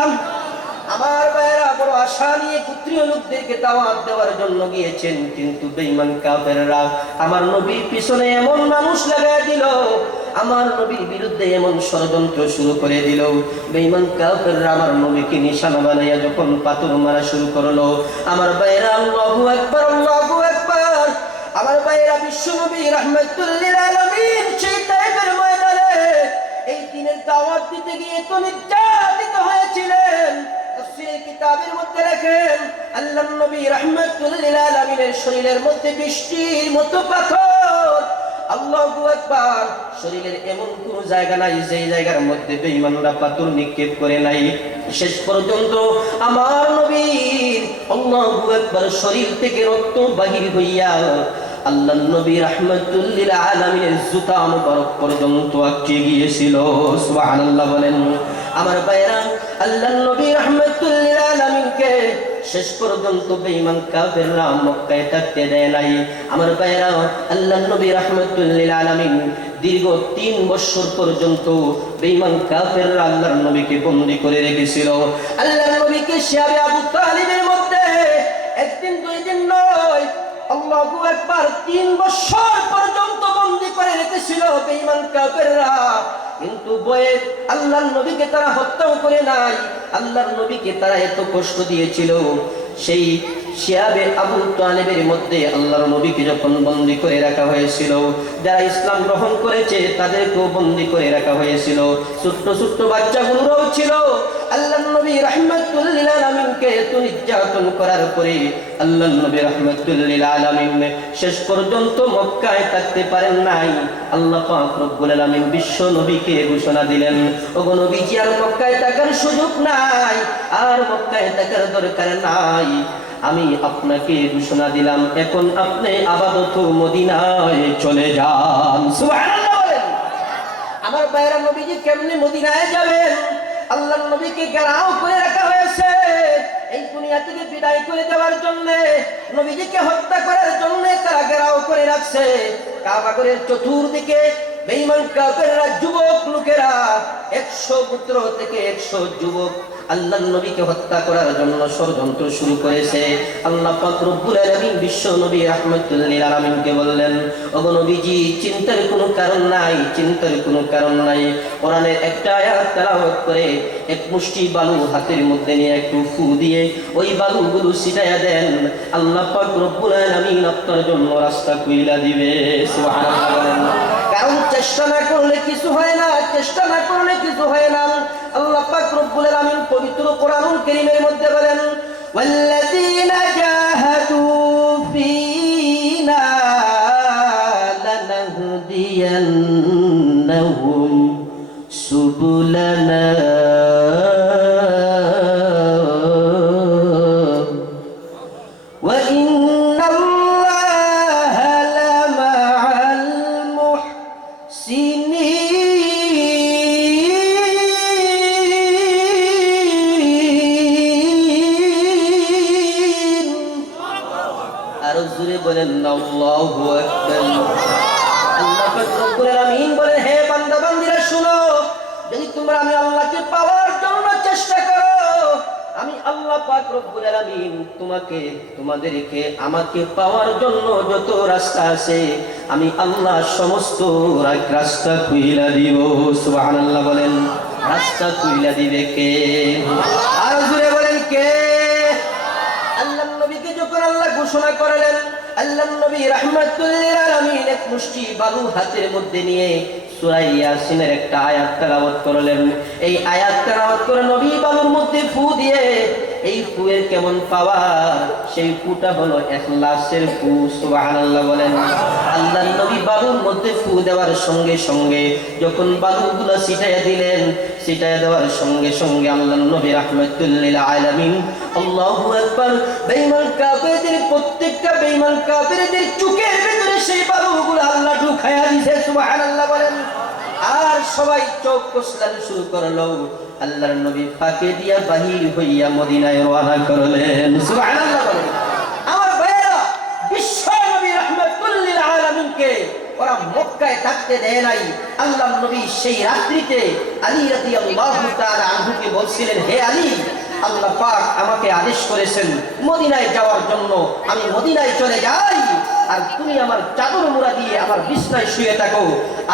আমার ভাইয়েরা বড় আশা নিয়ে পুত্রীয় লোকদেরকে দাওয়াত দেওয়ার জন্য গিয়েছেন, কিন্তু বেঈমান কাফেররা আমার নবীর পিছনে এমন মানুষ লাগায় দিল, আমার নবীর বিরুদ্ধে এমন ষড়যন্ত্র শুরু করে দিল। বেঈমান কাফেররা আমার নবীকে নিশানা বানাইয়া যখন পাথর মারা শুরু করলো, আমার ভাইয়েরা আল্লাহু আকবার, আল্লাহু আকবার। আমার ভাইয়েরা বিশ্ব নবী রাহমাতুল লিল আলামিন সেই তায়েফের ময়দানে এই দ্বীনের দাওয়াত দিতে গিয়ে তো নির্যাতিত হয়েছিলেন। তাফসীরের কিতাবের মধ্যে লেখেন, আল্লাহর নবী রাহমাতুল লিল আলামিনের শরীরের মধ্যে বৃষ্টির মতো পাথর। আল্লাহু আকবার। শরীরের এমন কোন জায়গা নাই যেই জায়গার মধ্যে বেঈমানরা পাথর নিক্ষেপ করে নাই। শেষ পর্যন্ত আমার নবীর আল্লাহু আকবার শরীর থেকে রক্ত বাহির হইয়া আল্লাহর নবী রাহমাতুল লিল আলামিনের জুতা মুবারক পর্যন্ত আটকে গিয়েছিল। সুবহানাল্লাহ বলেন। আমার ভাইরা, আল্লাহর নবী রাহমাতুল লিল আলামিনকে শেষ পর্যন্ত বেঈমান কাফেররা মক্কায় থাকতে দেয় নাই। আমার ভাইরা, আল্লাহর নবী রাহমাতুল লিল আলামিন দীর্ঘ 3 বছর পর্যন্ত বেঈমান কাফেররা আল্লাহর নবীকে বন্দী করে রেখেছিল। আল্লাহর নবীকে শিয়াবে আবু তালিবের মধ্যে একদিন 2 দিন নয়, আল্লাহু আকবার 3 বছর পর্যন্ত বন্দী করে রেখেছিল বেঈমান কাফেররা। কিন্তু বয়ে আল্লাহর নবীকে তারা হত্যাও করে নাই। আল্লাহর নবীকে তারা এত কষ্ট দিয়েছিল, সেই শিয়াবে আবু তালেবের মধ্যে আল্লাহর নবীকে যখন বন্দী করে রাখা হয়েছিল, যারা ইসলাম গ্রহণ করেছে তাদেরকেও বন্দী করে রাখা হয়েছিল, ছোট্ট ছোট্ট বাচ্চাগুলোও ছিল। আল্লাহর নবী রাহমাতুল লিল আলামিনকে এত নির্যাতন করার পরে আল্লাহর নবী রাহমাতুল লিল আলামিন শেষ পর্যন্ত মক্কায় থাকতে পারেন নাই। আল্লাহ পাক রব্বুল আলামিন বিশ্ব নবীকে ঘোষণা দিলেন, ওগো নবীজি, আর মক্কায় থাকার সুযোগ নাই, আর মক্কায় থাকার দরকার নাই। আমি আপনাকে ঘোষণা দিলাম, এখন আপনি আপাতত মদিনায় চলে যান। সুবহানাল্লাহ বলেন। আমার ভাইরা, নবীজি কেমনে মদিনায় যাবেন? আল্লাহর নবীকে ঘেরাও করে রাখা হয়েছে এই দুনিয়া থেকে বিদায় করে দেওয়ার জন্য, নবীজিকে হত্যা করার জন্য তারা ঘেরাও করে রাখছে। কাবা ঘরের চতুর্দিকে বেঈমান কাফেররা যুবক লোকেরা 100 পুত্র থেকে 100 যুবক আল্লাহর নবীকে হত্যা করার জন্য ষড়যন্ত্র শুরু করেছে। আল্লাহ পাক রব্বুল আলামিন বিশ্ব নবী রাহমাতুল লিল আলামিনকে বললেন, ওগো নবীজি চিন্তার কোনো কারণ নাই, চিন্তার কোনো কারণ নাই। কোরআনের একটা আয়াত তেলাওয়াত করে এক মুষ্টি বালু হাতের মধ্যে নিয়ে একটু ফু দিয়ে ওই বালুগুলো ছিটাইয়া দেন, আল্লাহ পাক রব্বুল আলামিন আপনার জন্য রাস্তা খুইলা দিবে। সুবহানাল্লাহ বলেন। কারণ চেষ্টা না করলে কিছু হয় না, চেষ্টা না করলে কিছু হয় না। আল্লাহ পাক রব্বুল আলামিন পবিত্র কোরআনুল কারীমের মধ্যে বলেন, ওয়াল্লাযীনা জাহাদু ফীনা লানাহদিয়ান্নাহুম সুবুলানা ওয়া ইন্নাল্লাহা লামা'আল মুহসিনিন। আরো জোরে বলেন আল্লাহু আকবার। আল্লাহ পাক রব্বুল আলামিন বলেন, হে বান্দা বান্দীরা শুনো, যদি তোমরা আমি আল্লাহকে পাওয়ার জন্য চেষ্টা করো, আমি আল্লাহ পাক রব্বুল আলামিন তোমাকে তোমাদেরকে আমাকে পাওয়ার জন্য যত রাস্তা আছে আমি আল্লাহ সমস্ত রাস্তা খুইলা দিব। সুবহানাল্লাহ বলেন। রাস্তা খুইলা দিবে কে? আর জোরে বলেন কে? আল্লাহর নবীকে যখন আল্লাহ ঘোষণা করলেন, আল্লাহর নবী রাহমাতুল লিল আলামিন এক মুষ্টি বালু হাতের মধ্যে নিয়ে সূরা ইয়াসিনের একটা আয়াত তেলাওয়াত করলেন। এই আয়াত তেলাওয়াত করে নবী বালুর মধ্যে ফু দিয়ে, এই ফুয়ের কেমন পাওয়ার, সেই ফুটা হলো ইখলাসের ফু। সুবহানাল্লাহ বলেন। আল্লাহর নবী বালুর মধ্যে ফু দেওয়ার সঙ্গে সঙ্গে যখন বালুগুলো ছিটাইয়া দিলেন, ছিটাইয়া দেওয়ার সঙ্গে সঙ্গে আল্লাহর নবী রাহমাতুল লিল আলামিন আল্লাহু আকবার, বেঈমান কাফেরদের প্রত্যেকটা বেঈমান কাফেরদের চোখের ভিতরে সেই বালুগুলো আল্লাহ ঢুকাইয়া দিয়েছে। সুবহানাল্লাহ বলেন। আর সবাই চোখ কষলানো শুরু করলো। আল্লাহর নবী ফাঁকে দিয়া বাহির হইয়া মদিনায় রওনা করলেন। সুবহানাল্লাহ বলেন। আমার ভাইয়েরা, বিশ্ব নবী রাহমাতুল লিল আলামিনকে ওরা মক্কায় থাকতে দেয় নাই। আল্লাহর নবী সেই রাত্রিতে আলী রাদিয়াল্লাহু তাআলা আনহুকে বলছিলেন, হে আলী, আল্লাহ পাক আমাকে আদেশ করেছেন মদিনায় যাওয়ার জন্য, আমি মদিনায় চলে যাই, আর তুমি আমার চাদর মুড়া দিয়ে আমার বিছনায় শুয়ে থাকো,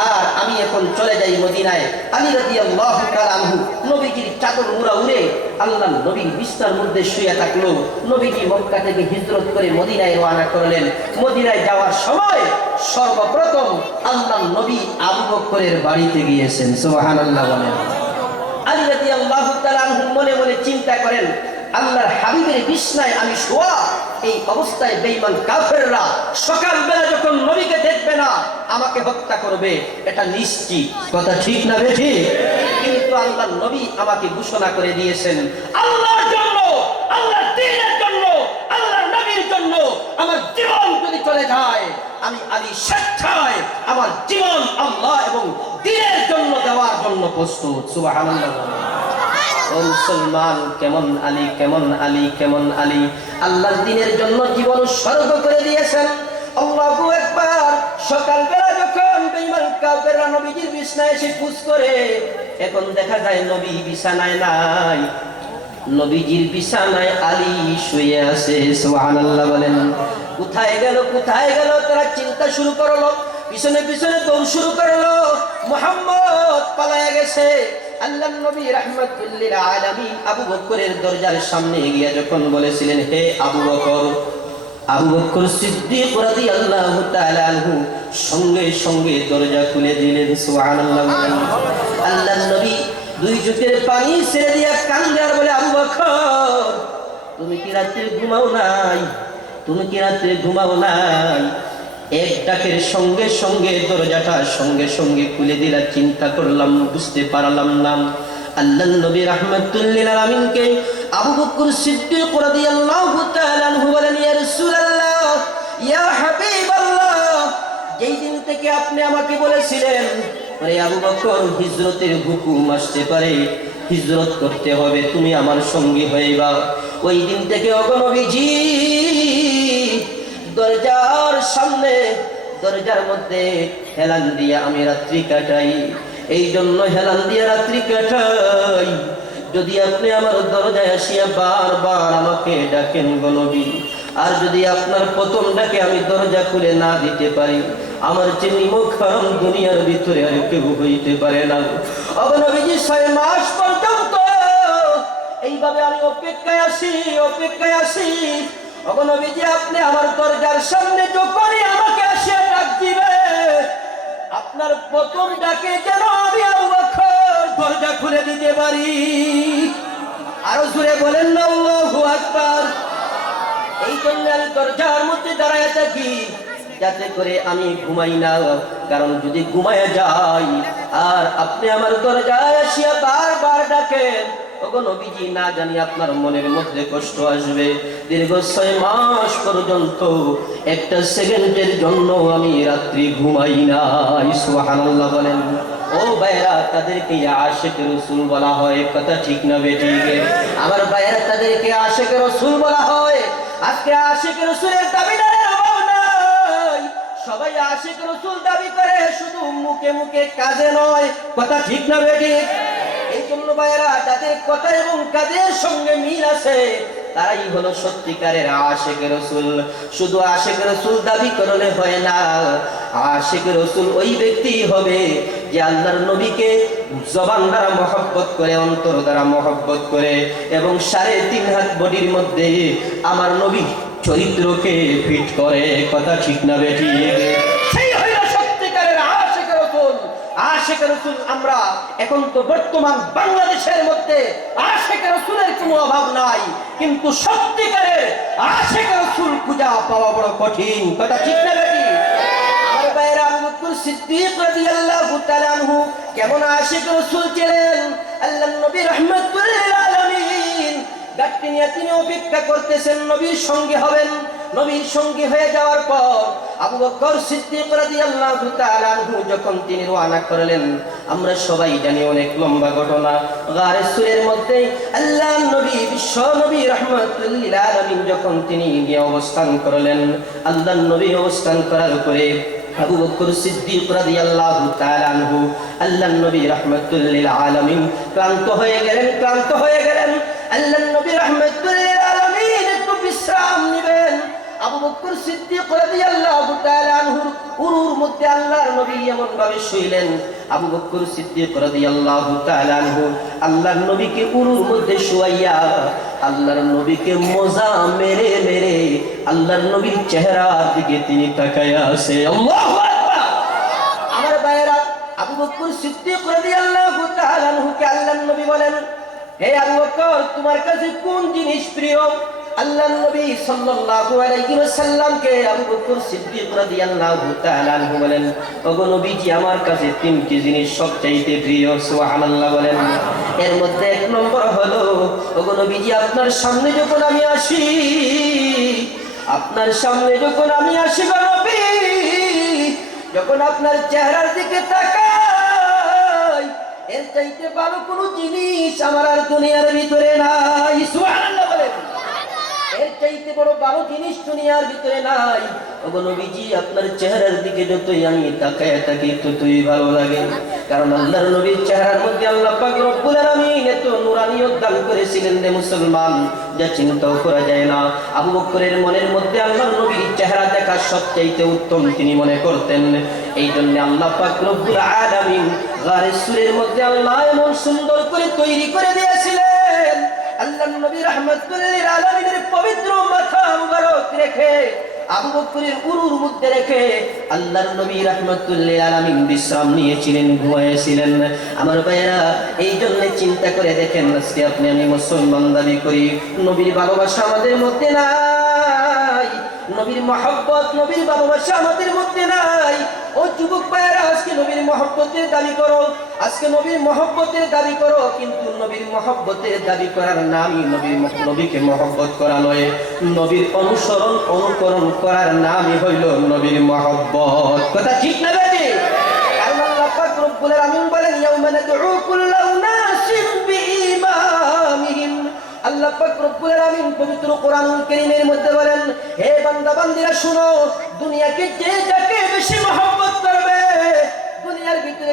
আর আমি এখন চলে যাই মদিনায়। আলী রাদিয়াল্লাহু তাআলা আনহু নবীজির চাদর মুড়া উড়ে আল্লাহর নবীর বিছনার মধ্যে শুয়ে থাকলো। নবীজি মক্কা থেকে হিজরত করে মদিনায় রওনা করলেন। মদিনায় যাওয়ার সময় সর্বপ্রথম আল্লাহর নবী আবু বকরের বাড়িতে গিয়েছেন। সুবহানাল্লাহ বলেন। আলী রাদিয়াল্লাহু তাআলা আনহু মনে মনে চিন্তা করেন, আল্লাহর হাবিবের বিছনায় আমি শোয়া, এই অবস্থায় বেঈমান কাফেররা সকালবেলা যখন নবীকে দেখবে না আমাকে হত্যা করবে, এটা নিশ্চিত। কথা ঠিক না বেঠিক? কিন্তু আল্লাহর নবী আমাকে ঘোষণা করে দিয়েছেন, আল্লাহর জন্য, আল্লাহর দ্বীনের জন্য, আল্লাহর নবীর জন্য আমার জীবন যদি চলে যায়, আমি আলী স্বেচ্ছায় আমার জীবন আল্লাহ এবং দ্বীনের জন্য দেওয়ার জন্য প্রস্তুত। সুবহানাল্লাহ। ও মুসলমান, কেমন আলী, কেমন আলী, কেমন আলী, আল্লাহর দ্বীনের জন্য জীবন উৎসর্গ করে দিয়েছেন। আল্লাহু আকবার। সকালবেলা যখন বেঈমান কাফেররা নবীজির বিছানায় এসে খোঁজ করে, এখন দেখা যায় নবী বিছানায় নাই, নবীজির বিছানায় আলী শুয়ে আছে। সুবহানাল্লাহ বলেন। কোথায় গেল, কোথায় গেল, তারা চিন্তা শুরু করলো, পিছনে পিছনে দৌড় শুরু করলো। মুহাম্মদ পালায়া গেছে। আল্লাহর নবী রাহমাতুল লিল আলামিন আবু বকরের দরজার সামনে গিয়ে যখন বলেছিলেন, হে আবু বকর, আবু বকর সিদ্দিক রাদিয়াল্লাহু তাআলা আনহু সঙ্গে সঙ্গে দরজা খুলে দিলেন। সুবহানাল্লাহ। আল্লাহর নবী দুই চোখের পানি ছেড়ে দিয়া কান্দে আর বলে, আবু বকর, তুমি কি রাতে ঘুমাও নাই? তুমি কি রাতে ঘুমাও নাই? এক ডাকের সঙ্গে সঙ্গে দরজাটা সঙ্গে সঙ্গে খুলে দিলা। চিন্তা করলাম, বুঝতে পারলাম না। আল্লাহর নবী রাহমাতুল লিল আলামিনকে আবু বকর সিদ্দিক রাদিয়াল্লাহু তাআলা আনহু বলেন, ইয়া রাসূলুল্লাহ, ইয়া হাবিবাল্লাহ, যেই দিন থেকে আপনি আমাকে বলেছিলেন, আরে আবু বকর, হিজরতের হুকুম আসতে পারে, হিজরত করতে হবে, তুমি আমার সঙ্গী হইবা, ওই দিন থেকে ওগো নবীজি দরজার সামনে দরজার মধ্যে হেলান দিয়া আমি রাত্রি কাটাই, এই জন্য হেলান দিয়া রাত্রি কাটাই। যদি আপনি আমার দরজায় আসিয়া বারবার আমাকে ডাকেন গো নবী, আর যদি আপনার প্রথম ডাকে আমি দরজা খুলে না দিতে পারি, আমার যে নিমক হারাম দুনিয়ার ভিতরে আর কেউ হইতে পারে না। ও নবীজি 6 মাস পর্যন্ত এইভাবে আমি অপেক্ষায় আসি। ও নবীজি আপনি আমার দরজার সামনে যখনই আমাকে আসিয়া ডাক দিবে, আপনার প্রথম ডাকে যেন আমি আবু বকর দরজা খুলে দিতে পারি। আরো জোরে বলেন না আল্লাহু আকবার। এই জন্য আমি দরজার মধ্যে দাঁড়ায় থাকি, যাতে করে আমি ঘুমাই না। কারণ যদি ঘুমায় যাই আর আপনি আমার দরজায় আসিয়া বারবার ডাকেন, ওগো নবীজি না জানি আপনার মনের মধ্যে কষ্ট আসবে। দীর্ঘ 6 মাস পর্যন্ত একটা সেকেন্ডের জন্য আমি রাত্রি ঘুমাই না। সুবহানাল্লাহ বলেন। ও ভাইরা, তাদেরকে আশিক রাসূল বলা হয়, কথা ঠিক না বেঠিক? আমার ভাইরা, তাদেরকে আশিক রাসূল বলা হয়। আজকে আশিক রাসূলের দাবিদারের অভাব নাই। সবাই আশিক রাসূল দাবি করে, শুধু মুখে মুখে, কাজে নয়, কথা ঠিক না বেঠিক? এই জন্য ভাইরা, যাদের কথা এবং কাজের সঙ্গে মিল আছে তারাই হলো সত্যিকারের আশিক রাসূল। শুধু আশিক রাসূল দাবি করলে হয় না, আশিক রাসূল ওই ব্যক্তি হবে যে আল্লাহর নবীকে জবান দ্বারা মহব্বত করে, অন্তর দ্বারা মহব্বত করে, এবং 3.5 হাত বডির মধ্যে আমার নবী চরিত্রকে ফিট করে, কথা ঠিক না বেঠিক? সেই হইল সত্যিকারের আশিক রাসূল। আশিক রাসূল আমরা এখন তো বর্তমান বাংলাদেশের মধ্যে আশিক রাসূলের কোনো অভাব নাই, কিন্তু সত্যিকারের আশিক রাসূল খুঁজে পাওয়া বড় কঠিন, কথা ঠিক না বেঠিক? আমার ভাইরা, আবু বকর সিদ্দিক রাদিয়াল্লাহু তাআলা আনহু কেমন আশিক রাসূল ছিলেন? আল্লাহর নবী রাহমাতুল লিল আলামিন গাড়ি নিয়ে তিনি অপেক্ষা করতেছেন, নবীর সঙ্গে হবেন। নবীর সঙ্গী হয়ে যাওয়ার পর আবু বকর সিদ্দিক রাদিয়াল্লাহু তাআলা আনহু যখন তিনি রওনা করলেন, আমরা সবাই জানি অনেক লম্বা ঘটনা। গারে সুরের মধ্যে আল্লাহর নবী, বিশ্ব নবী রাহমাতুল লিল আলামিন যখন তিনি গিয়ে অবস্থান করলেন, আল্লাহর নবী অবস্থান করার পরে আবু বকর সিদ্দিক রাদিয়াল্লাহু তাআলা আনহু, আল্লাহর নবী রাহমাতুল লিল আলামিন ক্লান্ত হয়ে গেলেন। আল্লাহর নবী রাহমাতুল লিল আলামিন একটু বিশ্রাম নেবেন। আবু বকর সিদ্দিক রাদিয়াল্লাহু তাআলা আনহুর উরুর মধ্যে আল্লাহর নবী এমন ভাবে শুইলেন। আবু বকর সিদ্দিক রাদিয়াল্লাহু তাআলা আনহু আল্লাহর নবীকে উরুর মধ্যে শুয়াইয়া আল্লাহর নবীকে মজা মেরে মেরে আল্লাহর নবীর চেহারার দিকে তিনি তাকায়া আছে। আল্লাহু আকবার। আমার ভাইরা, আবু বকর সিদ্দিক রাদিয়াল্লাহু তাআলা আনহুকে আল্লাহর নবী বলেন, হে আবু বকর, তোমার কাছে কোন জিনিস প্রিয়? আল্লাহর নবী সাল্লাল্লাহু আলাইহি ওয়াসাল্লামকে আবু বকর সিদ্দিক রাদিয়াল্লাহু তাআলা আনহু বলেন, ওগো নবীজি, আমার কাছে 3টি জিনিস সবচাইতে প্রিয়। সুবহানাল্লাহ বলেন। এর মধ্যে 1 নম্বর হলো, ওগো নবীজি, আপনার সামনে যখন আমি আসি গো নবী, যখন আপনার চেহারার দিকে তাকাই, এর চাইতে ভালো কোনো জিনিস আমার আর দুনিয়ার ভিতরে নাই। সুবহানাল্লাহ বলেন। এর চাইতে বড় ভালো জিনিস দুনিয়ার ভিতরে নাই। ওগো নবীজি, আপনার চেহারার দিকে যতই আমি তাকায় থাকি ততই ভালো লাগে। কারণ আল্লাহর নবীর চেহারার মধ্যে আল্লাহ পাক রব্বুল আলামিন এত নূরানিয়ত দান করেছিলেন রে মুসলমান, যা চিন্তাও করা যায় না। আবু বকরের মনের মধ্যে আল্লাহর নবীর চেহারা দেখা সবচাইতে উত্তম তিনি মনে করতেন। এই জন্য আল্লাহ পাক রব্বুল আলামিন গারে সুরের মধ্যে আল্লাহ এমন সুন্দর করে তৈরি করে দিয়েছিলেন, আল্লাহর নবী রাহমাতুল লিল আলামিনের পবিত্র মাথা মুবারক রেখে, আবু বকরের উরুর মধ্যে রেখে আল্লাহর নবী রাহমাতুল লিল আলামিন বিশ্রাম নিয়েছিলেন, ঘুমাইছিলেন। আমার ভাইরা, এই জন্য চিন্তা করে দেখেন, আজকে আপনি আমি মুসলমান দাবি করি, নবীর ভালোবাসা আমাদের মধ্যে নাই, নবীর মহব্বত, নবীর ভালোবাসা আমাদের মধ্যে নাই। ও যুবক ভাইরা, আজকে নবীর মহব্বতের দাবি করো, কিন্তু নবীর মহব্বতের দাবি করার নামই নবীকে মহব্বত করা নয়। নবীর অনুকরণ করার নামই হইল নবীর মহব্বত, কথা ঠিক না বেটি? কারণ আল্লাহ পাক রব্বুল আলামিন বলেন, ইয়াউমা নাদউ কুল্লা উনাসিন বিইমামিহিম। আল্লাহ পাক রব্বুল আলামিন পবিত্র কোরআনুল কারীমের মধ্যে বলেন, হে বান্দা বান্দীরা শুনো, দুনিয়াকে যে যাকে বেশি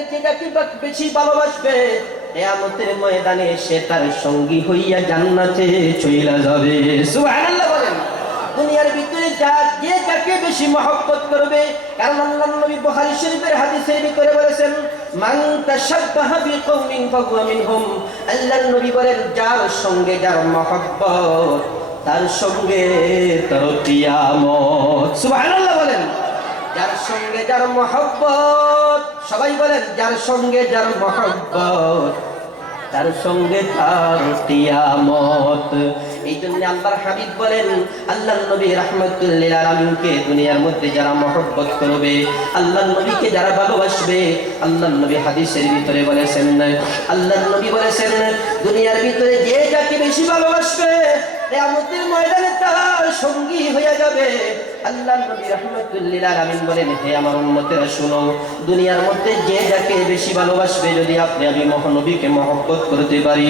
ভিতরে যে যাকে বেশি ভালোবাসবে কিয়ামতের ময়দানে সে তার সঙ্গী হইয়া জান্নাতে চলে যাবে। সুবহানাল্লাহ বলেন। দুনিয়ার ভিতরে যে যাকে বেশি মহব্বত করবে, কারণ আল্লাহর নবী বুখারী শরীফের হাদিসের ভিতরে বলেছেন মান তাশাব্বাহা বিকওমিন ফাহুয়া মিনহুম। আল্লাহর নবী বলেন যার সঙ্গে যার মহব্বত তার সঙ্গে তার কিয়ামত। সুবহানাল্লাহ বলেন। যার সঙ্গে যার মহব্বত, সবাই বলেন যার সঙ্গে যার মহব্বত তার সঙ্গে তার কিয়ামত। এই জন্য আল্লাহর হাবিব বলেন, আল্লাহর নবী রাহমাতুল লিল আলামিনকে দুনিয়ার মধ্যে যারা মহব্বত করবে, আল্লাহর নবীকে যারা ভালোবাসবে, আল্লাহর নবী হাদিসের ভিতরে বলেছেন, আল্লাহর নবী বলেছেন দুনিয়ার ভিতরে যে যাকে বেশি ভালোবাসবে কিয়ামতের ময়দানে তার সঙ্গী হয়ে যাবে। আল্লাহর নবী রাহমাতুল লিল আলামিন বলেন, হে আমার উম্মতেরা শুনো, দুনিয়ার মধ্যে যে যাকে বেশি ভালোবাসবে, যদি আপনি আমি মহানবীকে মহব্বত করতে পারি,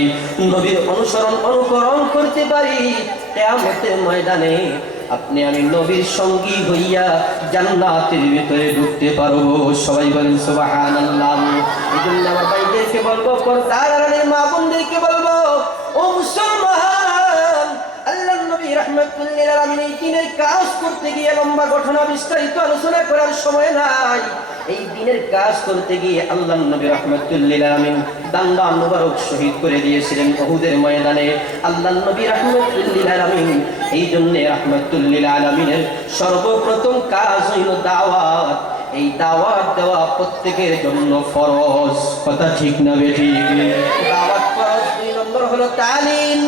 নবীর অনুকরণ করতে পারি, কিয়ামতের ময়দানে আপনি আমি নবীর সঙ্গী হইয়া জান্নাতের ভিতরে ঢুকতে পারবো। সবাই বলেন সুবহানাল্লাহ। এই জন্য আমার ভাইদেরকে বলবো, পর্দার আড়ালের মা বোনদেরকে বলবো, ও মুসলমান, আল্লাহর নবী রাহমাতুল লিল আলামিন এই দিনের কাজ করতে গিয়ে লম্বা ঘটনা বিস্তারিত আলোচনা করার সময় নাই। এই দিনের কাজ করতে গিয়ে আল্লাহর নবী রাহমাতুল লিল আলামিন দাঙ্গা মুবারক শহীদ করে দিয়েছিলেন উহুদের ময়দানে। আল্লাহর নবী রাহমাতুল লিল আলামিন এই জন্য রাহমাতুল লিল আলামিনের সর্বপ্রথম কাজ হইল দাওয়াত। এই দাওয়াত দেওয়া প্রত্যেকের জন্য ফরজ। কথা ঠিক না বেঠিক? দাওয়াত ফরজ। দুই নম্বর হলো তালিম।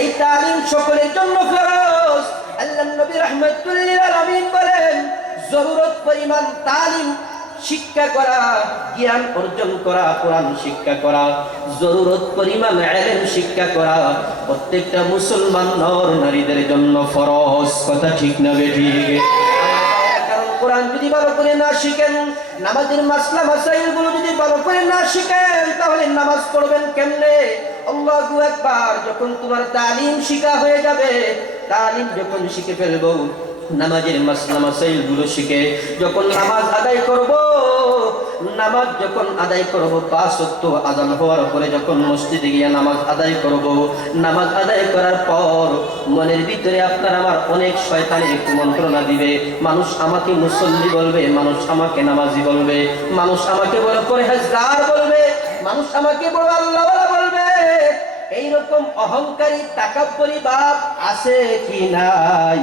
এই তালিম সকলের জন্য ফরজ। আল্লাহর নবী রাহমাতুল লিল আলামিন বলেন, জরুরত পরিমাণ তালিম শিক্ষা করা, জ্ঞান অর্জন করা, কোরআন শিক্ষা করা, জরুরত পরিমাণ ইলম শিক্ষা করা প্রত্যেকটা মুসলমান নর নারীদের জন্য ফরজ। কথা ঠিক না বেঠিক? কারণ কোরআন যদি ভালো করে না শিখেন, নামাজের মাসলা মাসাইল গুলো যদি ভালো করে না শিখেন, তাহলে নামাজ পড়বেন কেমনে? আল্লাহু আকবার। যখন তোমার তালিম শিখা হয়ে যাবে, তালিম যখন শিখে ফেলবো, নামাজের মাসলা মাসাইল গুলো শিখে যখন নামাজ আদায় করব, নামাজ যখন আদায় করব, 5 ওয়াক্ত আযান হওয়ার পরে যখন মসজিদে গিয়ে নামাজ আদায় করব, নামাজ আদায় করার পর মনের ভিতরে আপনার আমার অনেক শয়তানের কুমন্ত্রণা দিবে। মানুষ আমাকে মুসল্লি বলবে, মানুষ আমাকে নামাজি বলবে, মানুষ আমাকে বড় পরহেজগার বলবে, মানুষ আমাকে বড় আল্লাহওয়ালা বলবে। এইরকম অহংকারী তাকাব্বুরি ভাব আছে কি নাই?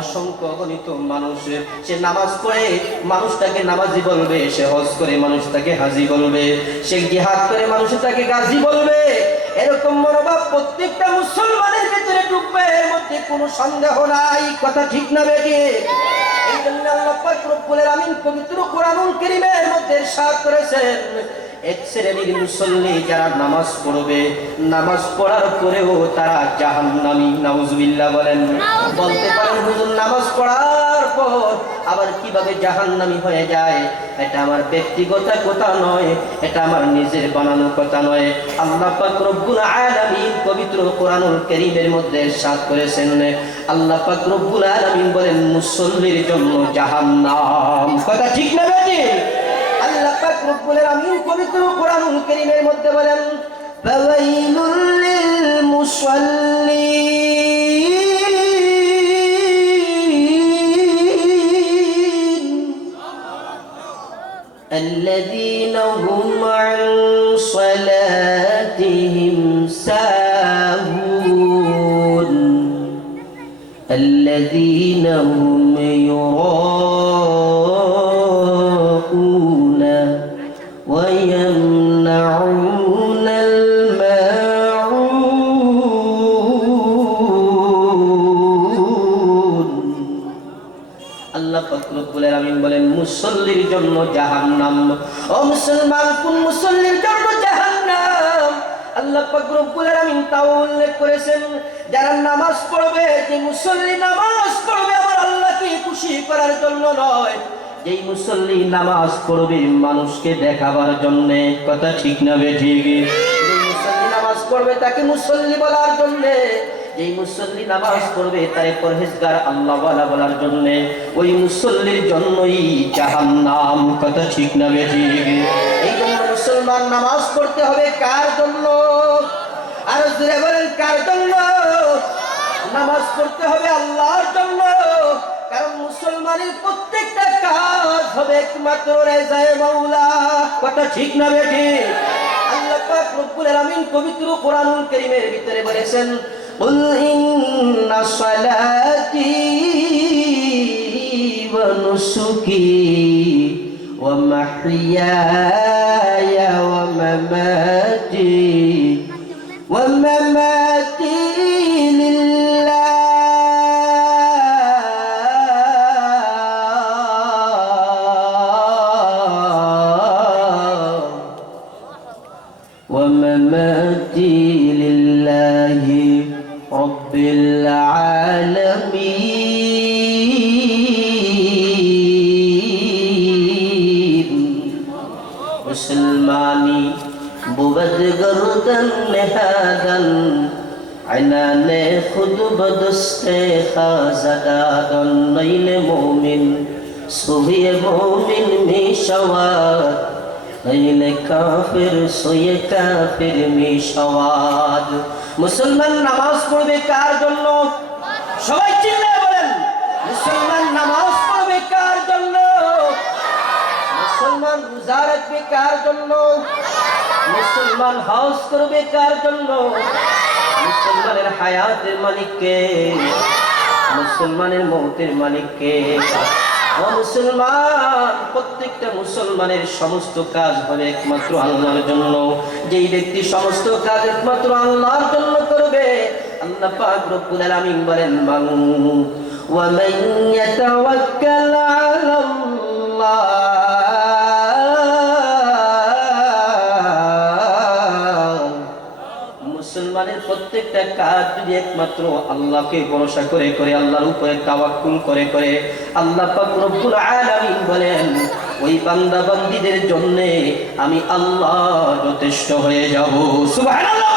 অসংখ্য অগণিত মানুষ সে নামাজ পড়ে মানুষটাকে নামাজি বলবে, সে হজ করে মানুষটাকে হাজি বলবে, সে জিহাদ করে মানুষ তাকে গাজী বলবে। এরকম মনোভাব প্রত্যেকটা মুসলমানের ভিতরে ঢুকবে, এর মধ্যে কোনো সন্দেহ নাই। কথা ঠিক না বেঠিক? এই জন্য আল্লাহ পাক রব্বুল আলামিন পবিত্র কোরআনুল কারীমের মধ্যে ইরশাদ করেছেন, এক শ্রেণীর মুসল্লি যারা নামাজ পড়বে, নামাজ পড়ার পরেও তারা জাহান্নামী। নাউজুবিল্লাহ বলেন। বলতে পারেন হুজুর নামাজ পড়ার পর আবার কিভাবে জাহান্নামী হয়ে যায়? এটা আমার ব্যক্তিগত কথা নয়, এটা আমার নিজের বানানো কথা নয়। আল্লাহ পাক রব্বুল আলামিন পবিত্র কোরআনুল কারীমের মধ্যে ইরশাদ করেছেন, আল্লাহ পাক রব্বুল আলামিন বলেন মুসল্লির জন্য জাহান্নাম। কথা ঠিক না বেঠিক? আল্লাহ পাক রব্বুল আলামিন পবিত্র কোরআনুল কারীমের মধ্যে বলেন, ফাওয়াইলুল লিল মুসাল্লিন আল্লাযীনা হুম আন সালাতিহিম সাহুন আল্লাযীনা হুম يراءون ويمنعون الماعون। আল্লাহ পাক রব্বুল আলামিন বলেন মুসল্লির জন্য জাহান্নাম। ও মুসলমান, কোন মুসল্লির জন্য জাহান্নাম? আল্লাহ পাক রব্বুল আলামিন তাও উল্লেখ করেছেন, যারা নামাজ পড়বে, যে মুসল্লি নামাজ পড়বে আমার আল্লাহকে খুশি করার জন্য নয়, যেই মুসল্লি নামাজ পড়বে মানুষকে দেখাবার জন্য। কথা ঠিক না বেঠিক? যেই মুসল্লি নামাজ পড়বে তাকে মুসল্লি বলার জন্য, যেই মুসল্লি নামাজ পড়বে তাই পরহেজগার আল্লাহওয়ালা বলার জন্য, ওই মুসল্লির জন্যই জাহান্নাম। কথা ঠিক না বেঠিক? এই জন্য মুসলমান নামাজ পড়তে হবে কার জন্য? আর জোরে বলেন কার জন্য? নামাজ পড়তে হবে আল্লাহর জন্য। কারণ মুসলমানের প্রত্যেকটা কাজ হবে একমাত্র রেজায়ে মাওলা। কথা ঠিক না বেঠিক? আল্লাহ পাক রব্বুল আলামিন পবিত্র কোরআনুল কারীমের ভিতরে বলেছেন, কুল ইন্না সালাতি ওয়া নুসুকি ওয়া মাহইয়ায়া ওয়া মামাতি ومماتي لله رب العالمين مسلماني بود گردن نهادن عنان خود بدست خازدادن نیل مومن سوی مومن می شود نیل কাফির সয়ে কাফির মিশাওয়াদ। মুসলমান নামাজ পড়বে কার জন্য? সবাই চিল্লায়ে বলেন, মুসলমান নামাজ পড়বে কার জন্য? মুসলমান রোজা রাখবে কার জন্য? মুসলমান হজ করবে কার জন্য? মুসলমানের হায়াতের মালিক কে? মুসলমানের মৌতের মালিক কে? ও মুসলমান, প্রত্যেকটা মুসলমানের সমস্ত কাজ হবে একমাত্র আল্লাহর জন্য। যেই ব্যক্তি সমস্ত কাজ একমাত্র আল্লাহর জন্য করবে, আল্লাহ পাক রব্বুল আলামিন বলেন, মান ওয়া মান ইয়াতাওয়াক্কাল আলাল্লাহ মুসলমানের প্রত্যেকটা কাজ যদি একমাত্র আল্লাহকে ভরসা করে করে, আল্লাহর উপরে তাওয়াক্কুল করে করে, আল্লাহ পাক রব্বুল আলামিন বলেন ওই বান্দা বান্দীদের জন্য আমি আল্লাহ যথেষ্ট হয়ে যাব। সুবহানাল্লাহ।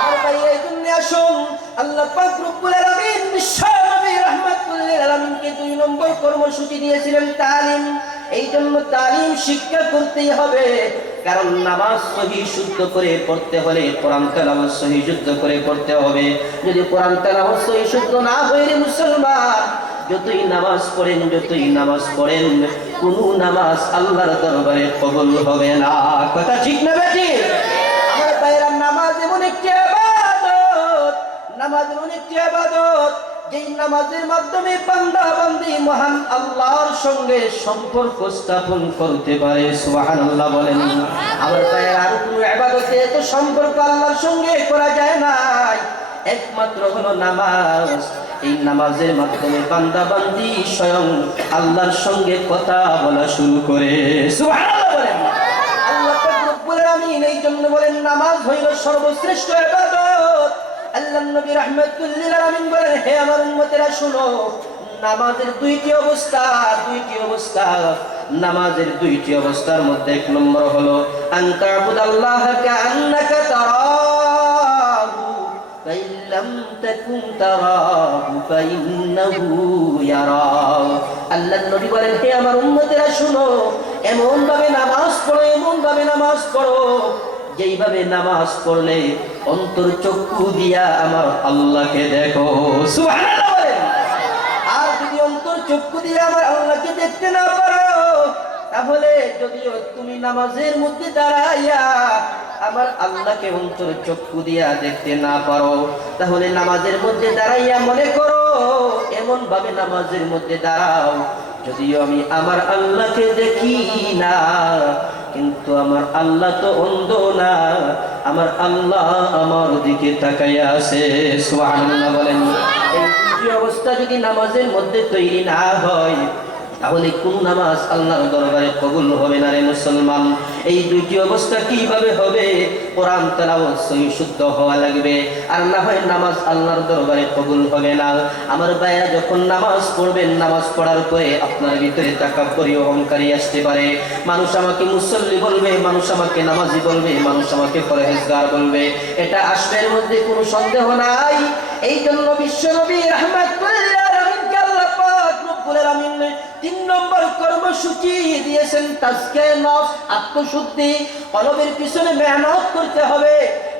আমার ভাই, এই জন্য আসুন, আল্লাহ পাক রব্বুল আলামিন বিশ্ব নবী রাহমাতুল লিল আলামিনকে 2 নম্বর কর্মসূচি দিয়েছিলেন তালিম। এই জন্য তালিম শিক্ষা করতেই হবে। কারণ নামাজ সহি শুদ্ধ করে পড়তে হলে কোরআন তেলাওয়াত সহি শুদ্ধ করে পড়তে হবে। যদি কোরআন তেলাওয়াত সহি শুদ্ধ না হয় রে মুসলমান, যতই নামাজ পড়েন কোন নামাজ আল্লাহর দরবারে কবুল হবে না। কথা ঠিক না বেটি? আমার ভাইরা, নামাজ এমন একটি ইবাদত, নামাজ এমন একটি ইবাদত যেই নামাজের মাধ্যমে বান্দা বান্দী মহান আল্লাহর সঙ্গে সম্পর্ক স্থাপন করতে পারে। সুবহানাল্লাহ বলেন। আমার ভাইরা, আর কোনো ইবাদতে এত সম্পর্ক আল্লাহর সঙ্গে করা যায় না, একমাত্র হলো নামাজ। এই নামাজের মাধ্যমে বান্দা বান্দী স্বয়ং আল্লাহর সঙ্গে কথা বলা শুরু করে। সুবহানাল্লাহ বলেন। আল্লাহ পাক রব্বুল আলামিন এই জন্য বলেন নামাজ হইল সর্বশ্রেষ্ঠ ইবাদত। আল্লাহর নবী রাহমাতুল লিল আলামিন বলেন, হে আমার উম্মতেরা শুনো, নামাজের দুইটি অবস্থা। নামাজের দুইটি অবস্থার মধ্যে 1 নম্বর হলো আনতা আবুদাল্লাহ কাআন্নাকা তারাহু ফাইন লাম তাকুন তারাহু ফাইন্নাহু ইয়ারাক। আল্লাহর নবী বলেন, হে আমার উম্মতেরা শুনো, এমন ভাবে নামাজ পড়ো যেইভাবে নামাজ পড়লে অন্তর চক্ষু দিয়া আমার আল্লাহকে দেখো। সুবহানাল্লাহ বলেন। আর যদি অন্তর চক্ষু দিয়ে আমার আল্লাহকে দেখতে না পারো, তাহলে যদিও তুমি নামাজের মধ্যে দাঁড়াইয়া আমার আল্লাহকে অন্তর চক্ষু দিয়া দেখতে না পারো, তাহলে নামাজের মধ্যে দাঁড়াইয়া মনে করো এমন ভাবে নামাজের মধ্যে দাঁড়াও যদিও আমি আমার আল্লাহকে দেখি না, কিন্তু আমার আল্লাহ তো অন্ধ না, আমার আল্লাহ আমার দিকে তাকাইয়া আছে। সুবহানাল্লাহ বলেন। এই দুটি অবস্থা যদি নামাজের মধ্যে তৈরি না হয়, তাহলে কোন নামাজ আল্লাহর দরবারে কবুল হবে না রে মুসলমান। এই দুটি অবস্থা কিভাবে হবে? কোরআন তেলাওয়াত সহি শুদ্ধ হওয়া লাগবে, আর না হয় নামাজ আল্লাহর দরবারে কবুল হবে না। আমার ভাইরা, যখন নামাজ পড়বেন, নামাজ পড়ার পরে আপনার ভিতরে তাকাব্বুরি অহংকারী আসতে পারে। মানুষ আমাকে মুসল্লি বলবে, মানুষ আমাকে নামাজি বলবে, মানুষ আমাকে পরহেজগার বলবে, এটা আসবে, এর মধ্যে কোনো সন্দেহ নাই। এই জন্য বিশ্বনবী রাহমাতুল লিল আলামিনকে আল্লাহ পাক রব্বুল আলামিন 3 নম্বর কর্মসূচি কর্মসূচি দিয়েছেন তাজকিয়া নফস, আত্মশুদ্ধি। কলবের পিছনে মেহনত করতে হবে,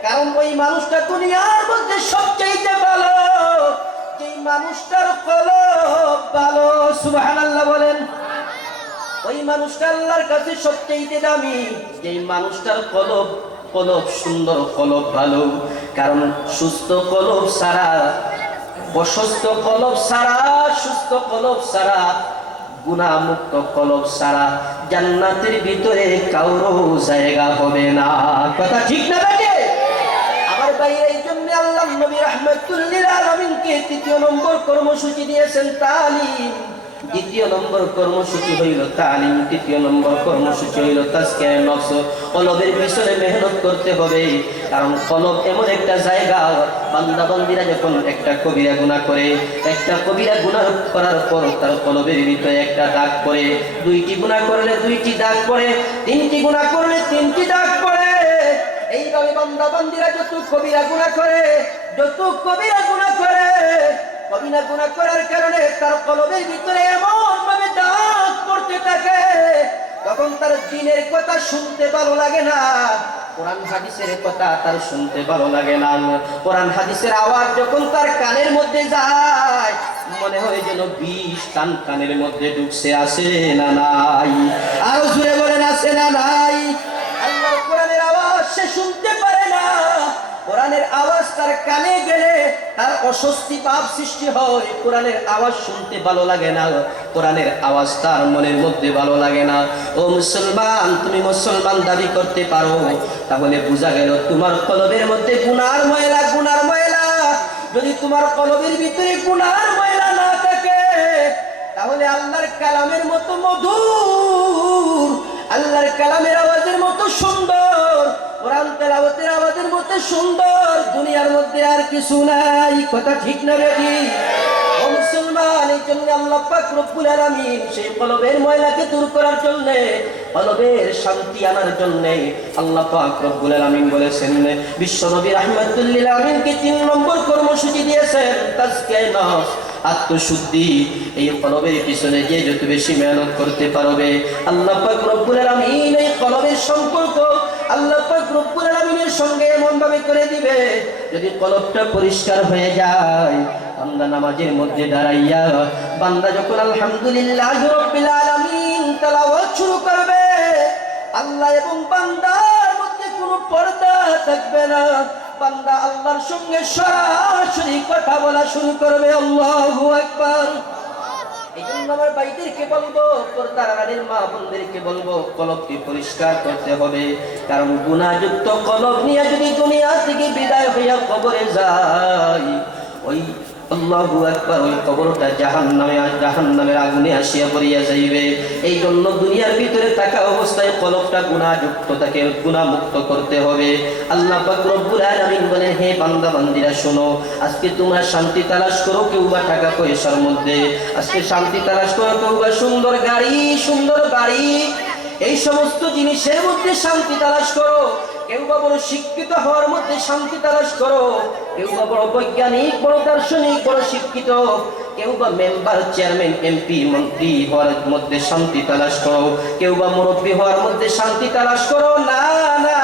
কারণ ওই মানুষটা দুনিয়ার মধ্যে সবচেয়ে ভালো যেই মানুষটার কলব ভালো। সুবহানাল্লাহ বলেন। ওই মানুষটা আল্লাহর কাছে সবচেয়ে দামি যেই মানুষটার কলব সুন্দর, কলব ভালো। কারণ সুস্থ কলব ছাড়া, অসুস্থ কলব ছাড়া, সুস্থ কলব ছাড়া, গুনাহমুক্ত কলব ছাড়া জান্নাতের ভিতরে কারো জায়গা হবে না। কথা ঠিক না বেটে? আমার ভাই, এই জন্য আল্লাহ নবী রাহমাতুল লিল আলামিনকে ৩য় নম্বর কর্মসূচি দিয়েছেন তালিম। ২য় নম্বর কর্মসূচি হইল তালিম, ৩য় নম্বর কর্মসূচি হইল তাজকিয়া নফস। কলবের পিছনে মেহনত করতে হবে, কারণ কলব এমন একটা জায়গা, বান্দা বান্দিরা যখন একটা কবিরা গুনাহ করে, একটা কবিরা গুনাহ করার পর তার কলবের ভিতরে একটা দাগ পড়ে, 2টি গুনাহ করলে 2টি দাগ পড়ে, 3টি গুনাহ করলে 3টি দাগ পড়ে। এইভাবে বান্দা বান্দিরা যত কবিরা গুনাহ করে, কবিরা গুনাহ করার কারণে তার কলবের ভিতরে এমন ভাবে দাগ পড়তে থাকে, তখন তার দ্বীনের কথা শুনতে ভালো লাগে না, কোরআন হাদিসের কথা তার শুনতে ভালো লাগে না। কোরআন হাদিসের আওয়াজ যখন তার কানের মধ্যে যায়, মনে হয় যেন বিষ কানের মধ্যে ঢুকছে। আসে না নাই? আরো জোরে বলেন, আসে না নাই? আল্লাহর কোরআনের আওয়াজ সে শুনতে পারে না। কোরআনের আওয়াজ তার কানে গেলে তার অস্বস্তি ভাব সৃষ্টি হয়। কোরআনের আওয়াজ শুনতে ভালো লাগে না, কোরআনের আওয়াজ তার মনের মধ্যে ভালো লাগে না। ও মুসলমান, তুমি মুসলমান দাবি করতে পারো, তাহলে বোঝা গেল তোমার কলবের মধ্যে গুনার ময়লা। যদি তোমার কলবের ভিতরে গুনার ময়লা না থাকে, তাহলে আল্লাহর কালামের মতো মধুর, আল্লাহর কালামের আওয়াজের মতো সুন্দর, কোরআন তেলাওয়াতের আওয়াজের মতো সুন্দর দুনিয়ার মধ্যে আর কিছু নাই। কথা ঠিক না বেটি? ও মুসলমান, এই জন্য আল্লাহ পাক রব্বুল আলামিন সেই কলবের ময়লাকে দূর করার জন্য, কলবের শান্তি আনার জন্য আল্লাহ পাক রব্বুল আলামিন বলেছেন, বিশ্ব নবী রাহমাতুল লিল আলামিনকে 3 নম্বর কর্মসূচি দিয়েছেন তাজকিয়া নফস, আত্মশুদ্ধি। এই কলবের পিছনে যে যত বেশি মেহনত করতে পারবে, আল্লাহ পাক রব্বুল আলামিন এই কলবের সম্পর্ক আল্লাহ পাক রব্বুল আলামিনের সঙ্গে এমন ভাবে করে দিবে, যদি কলবটা পরিষ্কার হয়ে যায়, বান্দা নামাজের মধ্যে দাঁড়াইয়া বান্দা যখন আলহামদুলিল্লাহ রাব্বিল আলামিন তেলাওয়াত শুরু করবে, আল্লাহ এবং বান্দার মধ্যে কোনো পর্দা থাকবে না। বান্দা আল্লাহর সঙ্গে সরাসরি কথা বলা শুরু করবে। আল্লাহু আকবার। এই জন্য আমার ভাইদেরকে বলবো, পর্দার আড়ালের মা বোনদেরকে বলবো, কলবকে পরিষ্কার করতে হবে। কারণ গুনাহযুক্ত কলব নিয়ে যদি দুনিয়া থেকে বিদায় হইয়া কবরে যায়, ওই আল্লাহু আকবার, ওই কবরটা জাহান্নামের আগুনে আসিয়া পড়িয়া যাইবে। এই জন্য দুনিয়ার ভিতরে থাকা অবস্থায় কলবটা গুনাহযুক্ত তাকে গুনাহমুক্ত করতে হবে। আল্লাহ পাক রব্বুল আলামিন বলেন, হে বান্দা বান্দিরা শোনো, আজকে তোমরা শান্তি তালাশ করো, কেউ বা টাকা পয়সার মধ্যে, আজকে শান্তি তালাশ করো, কেউ বা সুন্দর গাড়ি, সুন্দর বাড়ি, এই সমস্ত জিনিসের মধ্যে শান্তি তালাশ করো। কেউ বা বড় শিক্ষিত হওয়ার মধ্যে শান্তি তালাশ করো, কেউ বা বড় বৈজ্ঞানিক, বড় দার্শনিক, বড় শিক্ষিত, কেউ বা মেম্বার, চেয়ারম্যান, এমপি, মন্ত্রী হওয়ার মধ্যে শান্তি তালাশ করো, কেউ বা মুরব্বী হওয়ার মধ্যে শান্তি তালাশ করো। না না,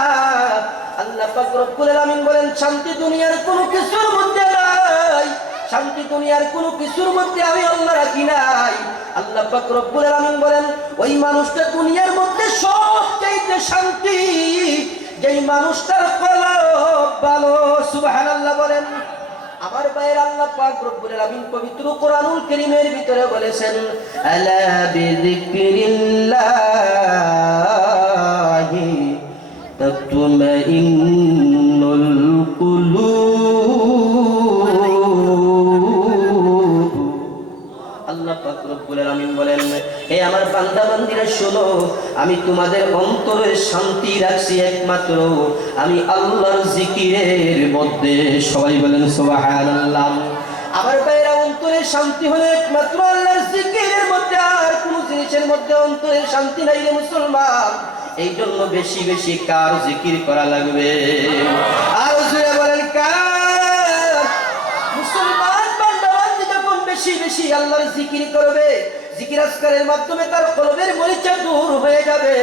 আল্লাহ পাক রব্বুল আলামিন বলেন, শান্তি দুনিয়ার কোনো কিছুর মধ্যে নাই, শান্তি দুনিয়ার কোনো কিছুর মধ্যে আমি আল্লাহ রাখি নাই। আল্লাহ পাক রব্বুল আলামিন বলেন, ওই মানুষটা দুনিয়ার মধ্যে সবচেয়ে শান্তি যেই মানুষটার কলব ভালো। সুবহানাল্লাহ বলেন। আমার ভাইয়ের, আল্লাহ পাক রব্বুল আলামিন পবিত্র কোরআনুল কারীমের ভিতরে বলেছেন, আলা বিযিকরিল্লাহি তাতমাইন্নুল কুলুব। আল্লাহ পাক রব্বুল আলামিন বলেন, হে আমার বান্দা বান্দিরা শোনো, আমি তোমাদের অন্তরের শান্তি রাখছি একমাত্র আমি আল্লাহর জিকিরের মধ্যে। সবাই বলেন সুবহানাল্লাহ। আমার ভাইরা, অন্তরের শান্তি হলো একমাত্র আল্লাহর জিকিরের মধ্যে, আর কোন জিনিসের মধ্যে অন্তরের শান্তি নাই রে মুসলমান। এই জন্য বেশি বেশি কার জিকির করা লাগবে? আর জোরে বলেন, কার? মুসলমান বান্দা বান্দি যখন বেশি বেশি আল্লাহর জিকির করবে, জিকির আজকারের মাধ্যমে তার কলবের মরিচা দূর হয়ে যাবে।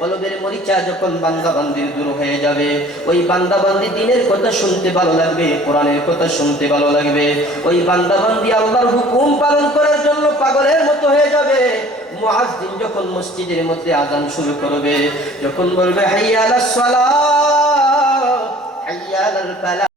কলবের মরিচা যখন বান্দা বান্দির দূর হয়ে যাবে, ওই বান্দা বান্দি দ্বীনের কথা শুনতে ভালো লাগবে, কোরআনের কথা শুনতে ভালো লাগবে। ওই বান্দা বান্দি আল্লাহর হুকুম পালন করার জন্য পাগলের মতো হয়ে যাবে। মুয়াজ্জিন যখন মসজিদের মধ্যে আযান শুরু করবে, যখন বলবে হাইয়া আলাস সালাহ হাইয়া আলাল ফালাহ,